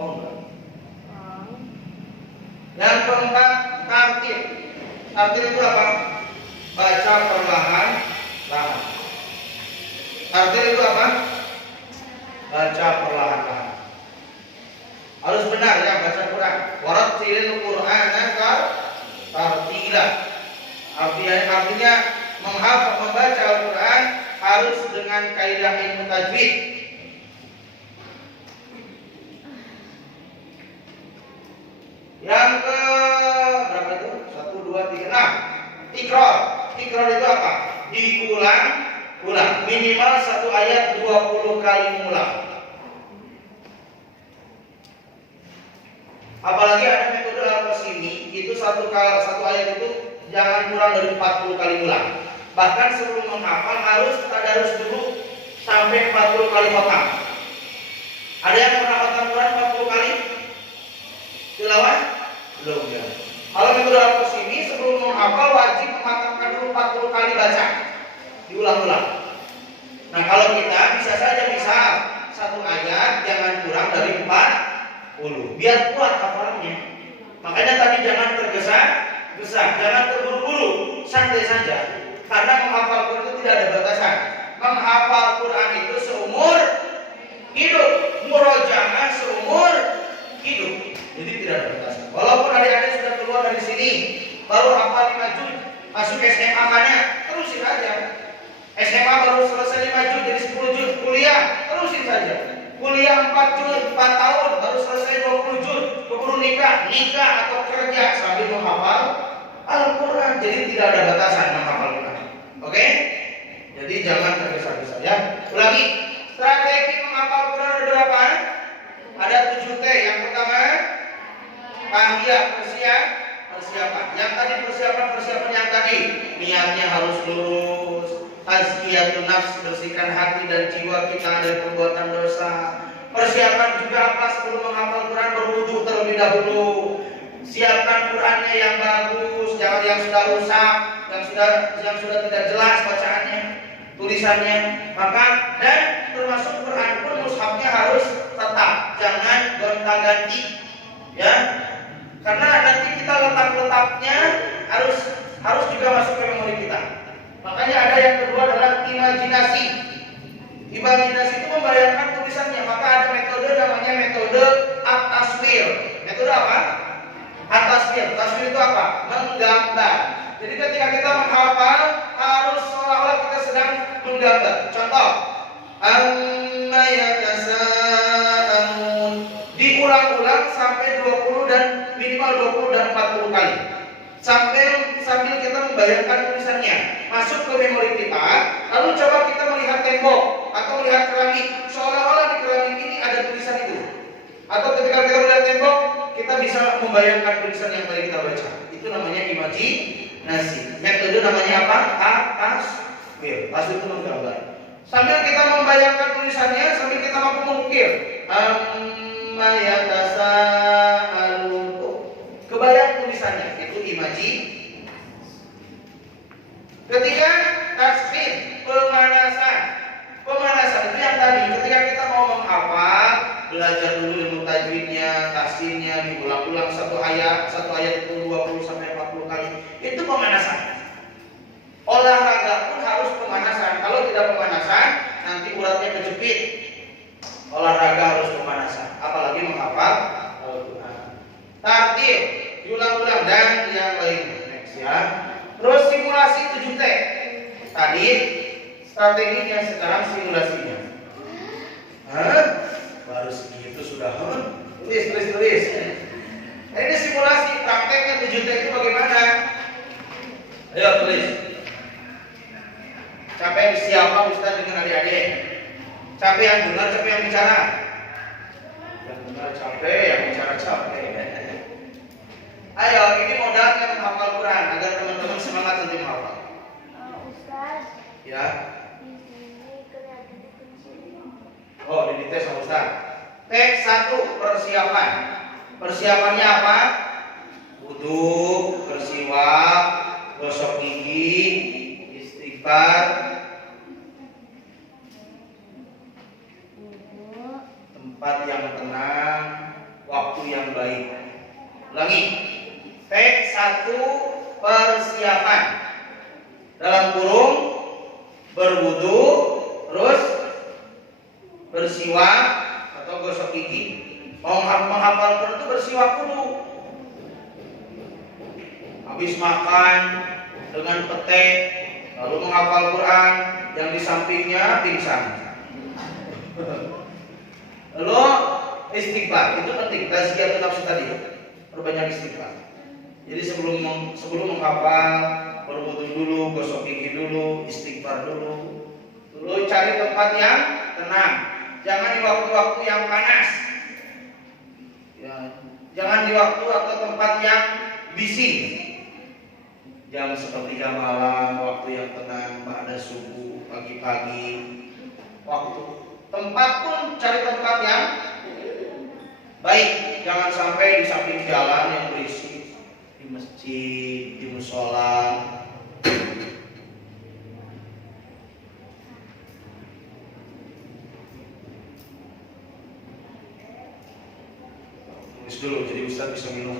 Oh enggak. Yang keempat, tartil. Tartil itu apa? Baca perlahan-lahan. Tartil itu apa? Baca perlahan-lahan. Harus benar ya baca Quran. Warattilil Qur'ana tartila. Artinya menghafal, membaca Al-Quran harus dengan kaidah ilmu tajwid. Yang ke berapa itu? 1, 2, 3, 6. Tikror. Tikror itu apa? Diulang-ulang. Minimal satu ayat 20 kali mengulang. Apalagi ada metode Al-Qasimi, itu satu ayat itu jangan kurang dari 40 kali ulang. Bahkan sebelum menghafal harus tadarus dulu sampai 40 kali khatam. Ada yang pernah khatam Quran 40 kali? Tilawah? Belum ya. Kalau metode Al-Qasimi sebelum menghafal wajib menghatamkan dulu 40 kali baca. Diulang-ulang. Nah, kalau kita bisa saja misal satu ayat jangan kurang dari 40 biar kuat hafalannya. Makanya tadi jangan tergesa-gesa, jangan terburu-buru, santai saja. Karena menghafal Quran itu tidak ada batasan. Menghafal Quran itu seumur hidup, murojaah seumur hidup. Jadi tidak ada batasan. Walaupun adik-adik sudah keluar dari sini, baru hafal 5 juz, masuk SMA mana, terusin aja. SMA baru selesai 5 juz jadi 10 juz, kuliah, terusin saja. Kuliah 4 juz, 4 tahun, baru selesai 20 juz, keburu nikah atau kerja sambil menghafal Al-Quran. Jadi tidak ada batasan menghafal Quran. Oke? Jadi jangan tergesa-gesa ya. Ulangi. Strategi menghafal Quran ada berapa? Ada 7T. Yang pertama, tahiyah, persiapan. Yang tadi persiapan yang tadi, niatnya harus lurus. Tazkiyatun nafs, bersihkan hati dan jiwa kita dari perbuatan dosa. Persiapan juga apa? Sebelum menghafal Quran berwudu terlebih dahulu. Siapkan Qurannya yang bagus, jangan yang sudah rusak, yang sudah tidak jelas bacaannya, tulisannya. Maka dan termasuk Quran pun mushafnya harus tetap, jangan gonta-ganti, ya. Karena nanti kita letaknya harus juga masuk ke memori kita. Makanya ada yang kedua adalah imajinasi. Imajinasi itu membayangkan tulisannya. Maka ada metode namanya metode at-taswir. Metode apa? At-taswir. Taswir itu apa? Menggambar. Jadi ketika kita menghafal harus seolah-olah kita sedang menggambar. Contoh, amma yatasaalun. Diulang-ulang sampai 20 dan minimal 20 dan 40 kali. Sambil kita membayangkan tulisannya masuk ke memori kita, lalu coba kita melihat tembok atau melihat keramik, seolah-olah di keramik ini ada tulisan itu. Atau ketika kita melihat tembok, kita bisa membayangkan tulisan yang tadi kita baca. Itu namanya imajinasi. Metode namanya apa? Taswir. Taswir itu menggambar. Sambil kita membayangkan tulisannya, sambil kita mampu mengukir. Amma yatasaalun. Kebayang tulisannya, itu imajinasi. Ketiga, tasbih, pemanasan. Pemanasan itu yang tadi, ketika kita mau menghafal, belajar dulu ilmu tajwidnya, tafsirnya, diulang-ulang satu ayat itu 20 sampai 40 kali. Itu pemanasan. Olahraga pun harus pemanasan. Kalau tidak pemanasan, nanti uratnya kejepit. Olahraga harus pemanasan, apalagi menghafal Al-Quran. Tartil, diulang-ulang dan yang lain. Next ya. Terus simulasi 7T. Tadi strateginya, sekarang simulasinya. Hah? Baru segitu sudah. Tulis. Ini simulasi prakteknya 7T itu bagaimana? Ayo tulis. Capek siapa Ustaz dengan adik-adik? Capek yang dengar, capek yang bicara? Yang dengar capek, yang bicara capek. Ayo, ini modalnya menghafal Quran agar teman-teman semangat untuk menghafal. Ustaz, Ya. di sini kena dikunci. Oh, ini tes sama Ustaz. T1 persiapan. Persiapannya apa? Wudhu, bersiwak, gosok gigi, istighfar, tempat yang tenang, waktu yang baik. Ulangi. T1 persiapan. Dalam kurung berwudu, terus bersiwak atau gosok gigi. Mau menghafal Quran itu bersiwak dulu. Habis makan dengan petek, lalu menghafal Quran, yang di sampingnya pingsan. Lalu istighfar, itu penting. Tazkiyatun nafs tadi, perbanyak istighfar. Jadi sebelum menghafal, berwudu dulu, gosok gigi dulu, istighfar dulu. Lalu cari tempat yang tenang. Jangan di waktu-waktu yang panas. Ya, jangan di waktu atau tempat yang bising. Jam sepertiga malam, waktu yang tenang, pada subuh, pagi-pagi. Waktu tempat pun cari tempat yang baik. Jangan sampai di samping jalan yang berisik, di masjid, di musola. Tulis dulu, jadi Ustaz bisa minum.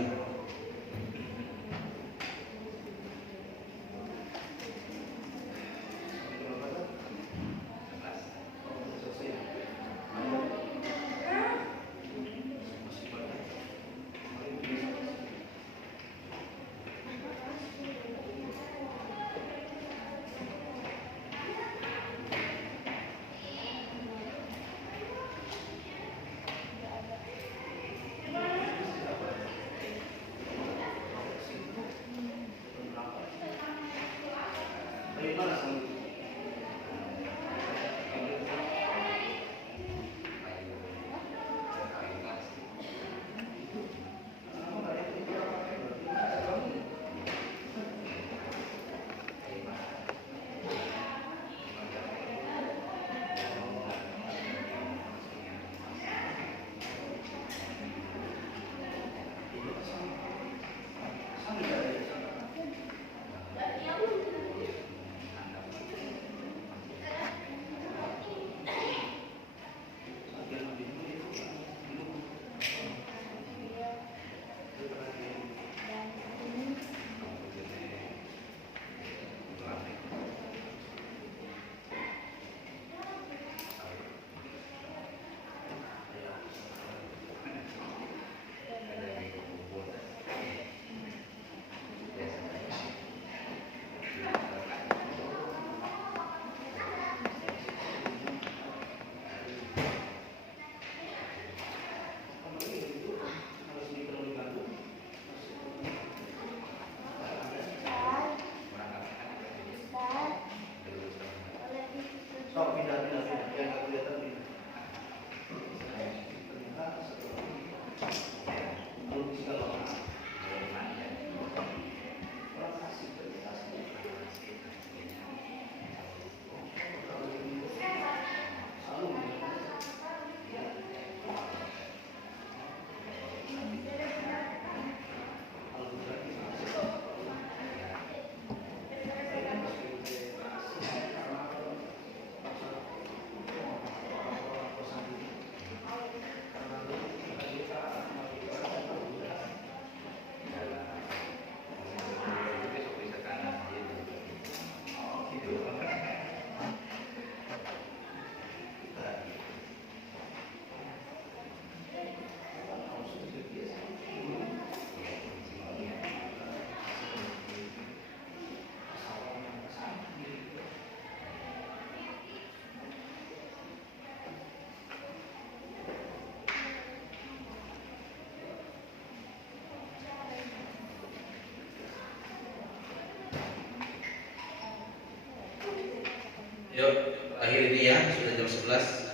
Yuk, akhir ini ya, sudah jam 11.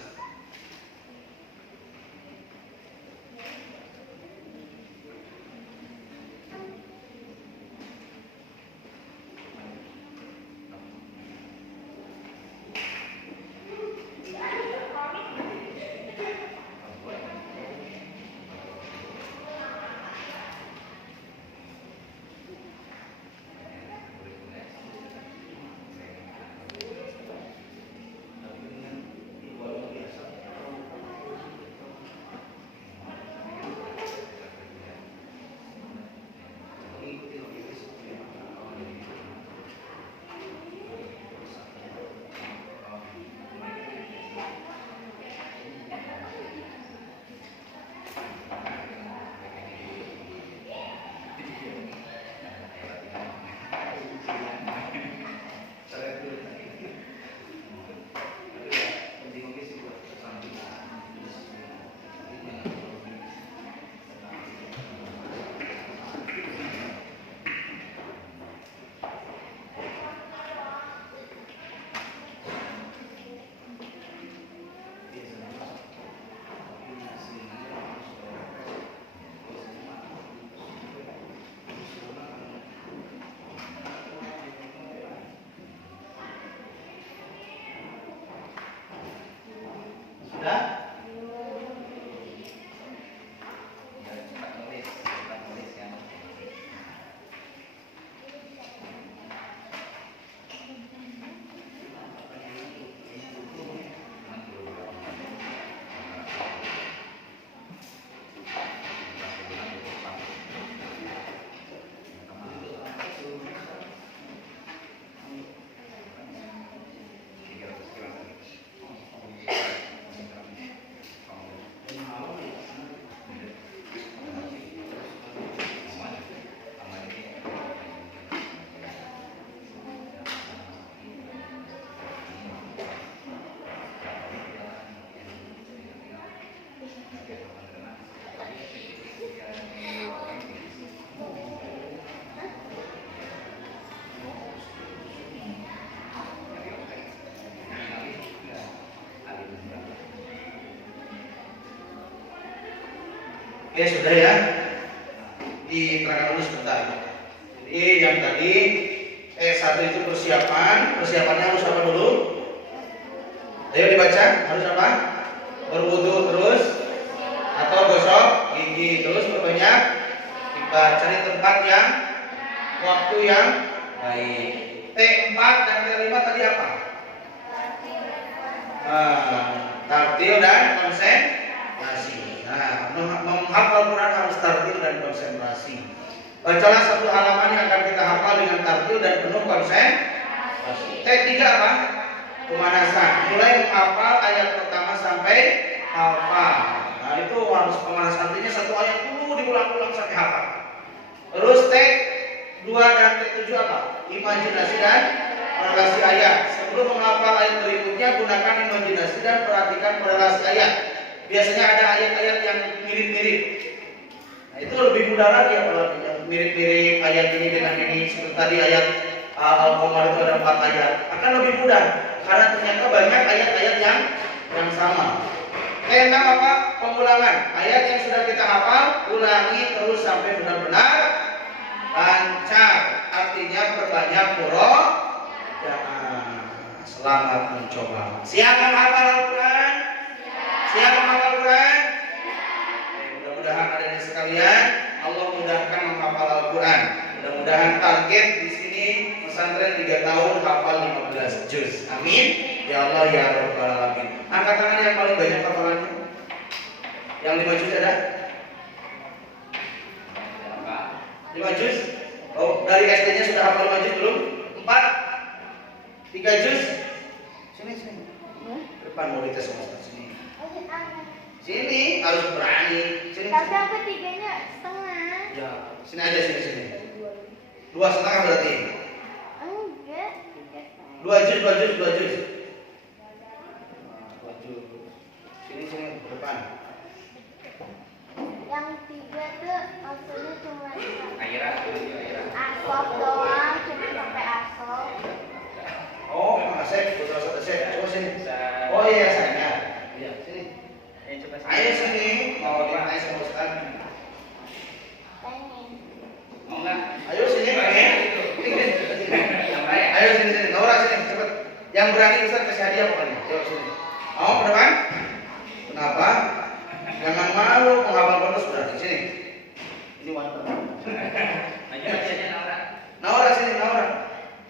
Sudah? Oke, sudah ya. Diterangkan dulu sebentar. Jadi yang tadi satu itu persiapannya harus apa dulu? Ayo dibaca, harus apa? Berwudu terus atau gosok gigi terus, perbanyak kita cari tempat yang waktu yang baik. T4 dan T5 tadi apa? Tartil dan konsentrasi. Nah, menghafal Quran harus tartil dan konsentrasi. Bacalah satu halaman yang akan kita hafal dengan tartil dan penuh konsentrasi. T3 apa? Pemanasan. Mulai menghafal ayat pertama sampai hafal. Nah, itu harus pemanasan. Artinya satu ayat dulu diulang-ulang sampai hafal. Terus T2 dan T7 apa? Imajinasi dan korelasi ayat. Sebelum menghafal ayat berikutnya, gunakan imajinasi dan perhatikan korelasi ayat. Biasanya ada ayat-ayat yang mirip-mirip. Nah, itu lebih mudah lagi apalagi yang mirip-mirip ayat ini dengan ini. Seperti tadi ayat Al-Qamar itu ada 4 ayat. Akan lebih mudah karena ternyata banyak ayat-ayat yang sama. T6 apa? Pengulangan. Ayat yang sudah kita hafal, ulangi terus sampai benar-benar lancar. Artinya perbanyak selamat mencoba. Siap menghafal Al-Quran? Siap menghafal Al-Quran? Mudah-mudahan adik-adik sekalian Allah mudahkan menghafal Al-Quran. Mudah-mudahan target di sini pesantren 3 tahun hafal 15 juz. Amin. Ya Allah ya Rabbal alamin. Angkat tangan yang paling banyak hafalannya. Yang 5 juz ada? 5 juz? Oh, dari SD-nya sudah hafal 5 juz belum? 4? 3 juz? Sini. Depan mau dites sama Ustaz. Sini harus berani. Sini. Tapi aku 3-nya setengah. Ya, sini aja sini. 2,5 berarti. Enggak. 2 juz. 2 juz. Sini ke depan. Yang 3 tuh maksudnya cuma Akhirnya asop doang, cuma sampai asop. Oh, asep, putra asep. Oh iya saya. Iya, sini. Ayo coba Ayo sini, mau dimana sama Ustaz? Pengen. Mau nggak? Ayo sini, pengen. Sampai. Ayo sini. Naura sini, cepat. Yang berani Ustaz kasih hadiah pokoknya. Ayo sini. Mau ke depan? Kenapa? Jangan malu, penghafal Quran sudah di sini. Ini wanita. Ayo aja Naura. Naura sini, Naura.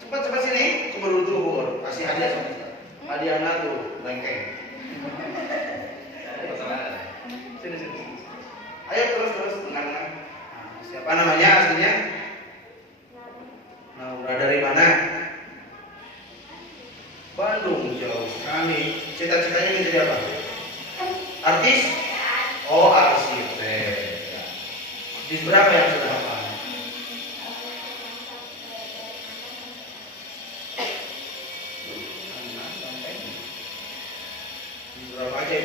Cepat sini. Keburu zuhur. Kasih hadiah sama Ustaz. Hadiahnya tuh, lengkeng. Sini. Ayo terus tengah. Siapa namanya aslinya? Naura dari mana? Bandung, jauh sekali. Cita-citanya ingin jadi apa? Artis? Oh, artis. Artis berapa yang sudah hafal? Berapa aja?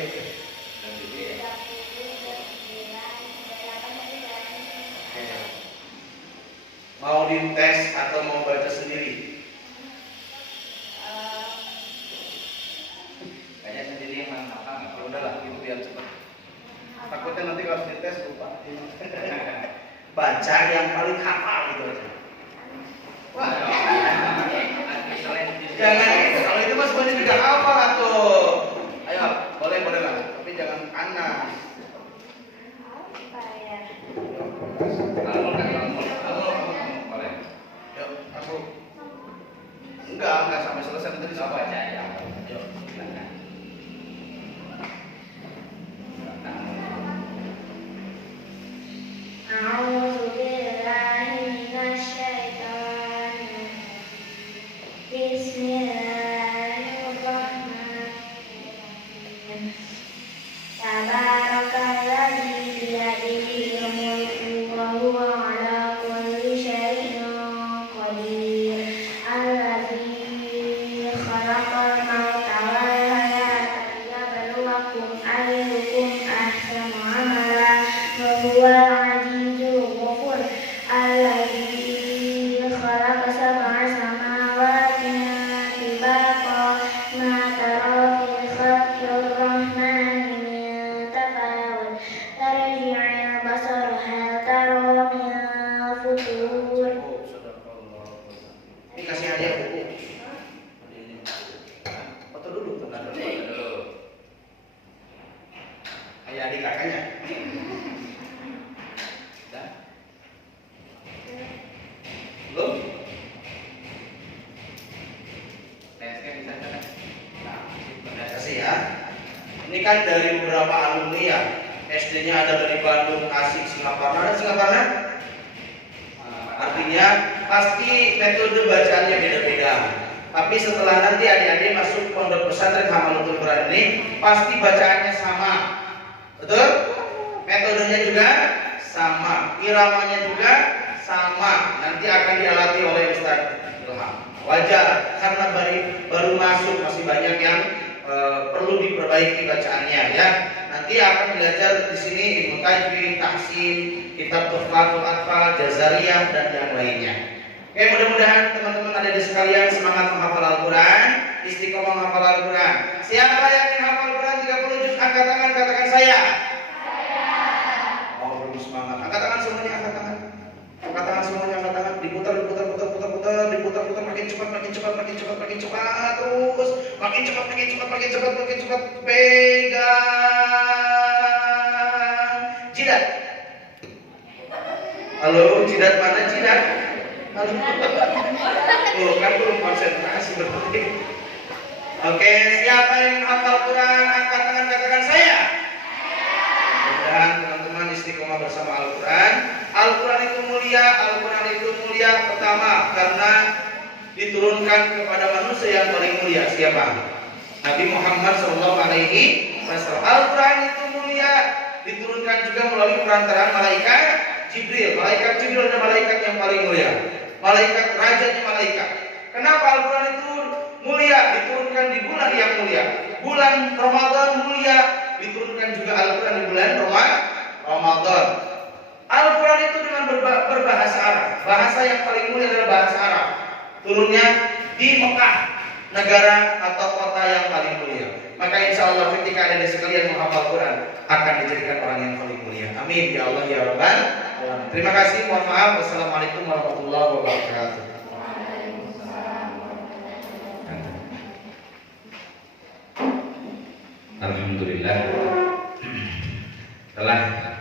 Mau dites atau mau baca sendiri? Kayaknya sendiri yang mana apa nggak Ya perlu. udahlah, itu biar cepat. Takutnya nanti kalau dites lupa. Baca yang paling hafal gitu aja. Wah, jangan kalau itu mas semuanya juga hafal atau ayo boleh lah, tapi jangan anak. Apa ya? Kalau boleh. Yuk, aku enggak sampai selesai nanti Coba sampai. baca ya. Yuk. Silakan. أعوذ بالله من الشيطان بسم الله الرحمن الرحيم تبارك الذي بيده الملك وهو على كل شيء قدير الذي خلق الموت والحياة ليبلوكم أيكم أحسن عملا وهو العزيز الغفور الذي خلق سبع سماوات طباقا ما ترى في خلق الرحمن من تفاوت ترجع البصر هل ترى من فطور. Ini kasih hadiah buku. Foto dulu, bentar dulu. Ayo adik kakaknya. Dah? Belum? Bisa. Nah, terima kasih ya. Ini kan dari beberapa alumni ya. SD-nya ada dari Bandung, Tasik, Singaparna. Ada Singaparna? Artinya pasti metode bacaannya beda-beda. Tapi setelah nanti adik-adik masuk pondok pesantren Hamalatul Quran ini pasti bacaannya sama. Betul? Metodenya juga sama, iramanya juga sama. Nanti akan dialati oleh Ustaz Ilham. Wajar karena baru masuk masih banyak yang perlu diperbaiki bacaannya ya. Nanti akan belajar di sini ilmu tajwid, tahsin, kitab Tuhfatul Atfal, Jazariyah dan yang lainnya. Oke, mudah-mudahan teman-teman ada di sekalian semangat menghafal Al-Quran, istiqomah menghafal Al-Quran. Siapa yang ingin hafal Al-Quran 30 juz angkat tangan, katakan saya. Oh, belum semangat. Angkat tangan semuanya, angkat tangan. Angkat tangan semuanya, angkat tangan. Diputar, makin cepat terus. Makin cepat. Pegang. Jidat. Halo, jidat mana jidat? Halo. Oh, kan belum konsentrasi berarti. Oke, siapa yang hafal Quran angkat tangan katakan saya. Mudah-mudahan teman-teman istiqomah bersama Al-Quran. Al-Quran itu mulia pertama karena diturunkan kepada manusia yang paling mulia. Siapa? Nabi Muhammad SAW. Al-Quran itu mulia diturunkan juga melalui perantaraan malaikat Jibril. Malaikat Jibril adalah malaikat yang paling mulia. Malaikat rajanya malaikat. Kenapa Al-Quran itu mulia? Diturunkan di bulan yang mulia. Bulan Ramadan mulia, diturunkan juga Al-Quran di bulan Ramadan. Al-Quran itu dengan berbahasa Arab. Bahasa yang paling mulia adalah bahasa Arab. Turunnya di Mekah, negara atau kota yang paling mulia. maka insya Allah ketika ada sekalian menghafal Quran akan dijadikan orang yang paling mulia. Amin ya Allah ya Rabbal alamin. Terima kasih, mohon maaf. Wassalamualaikum warahmatullahi wabarakatuh. Alhamdulillah telah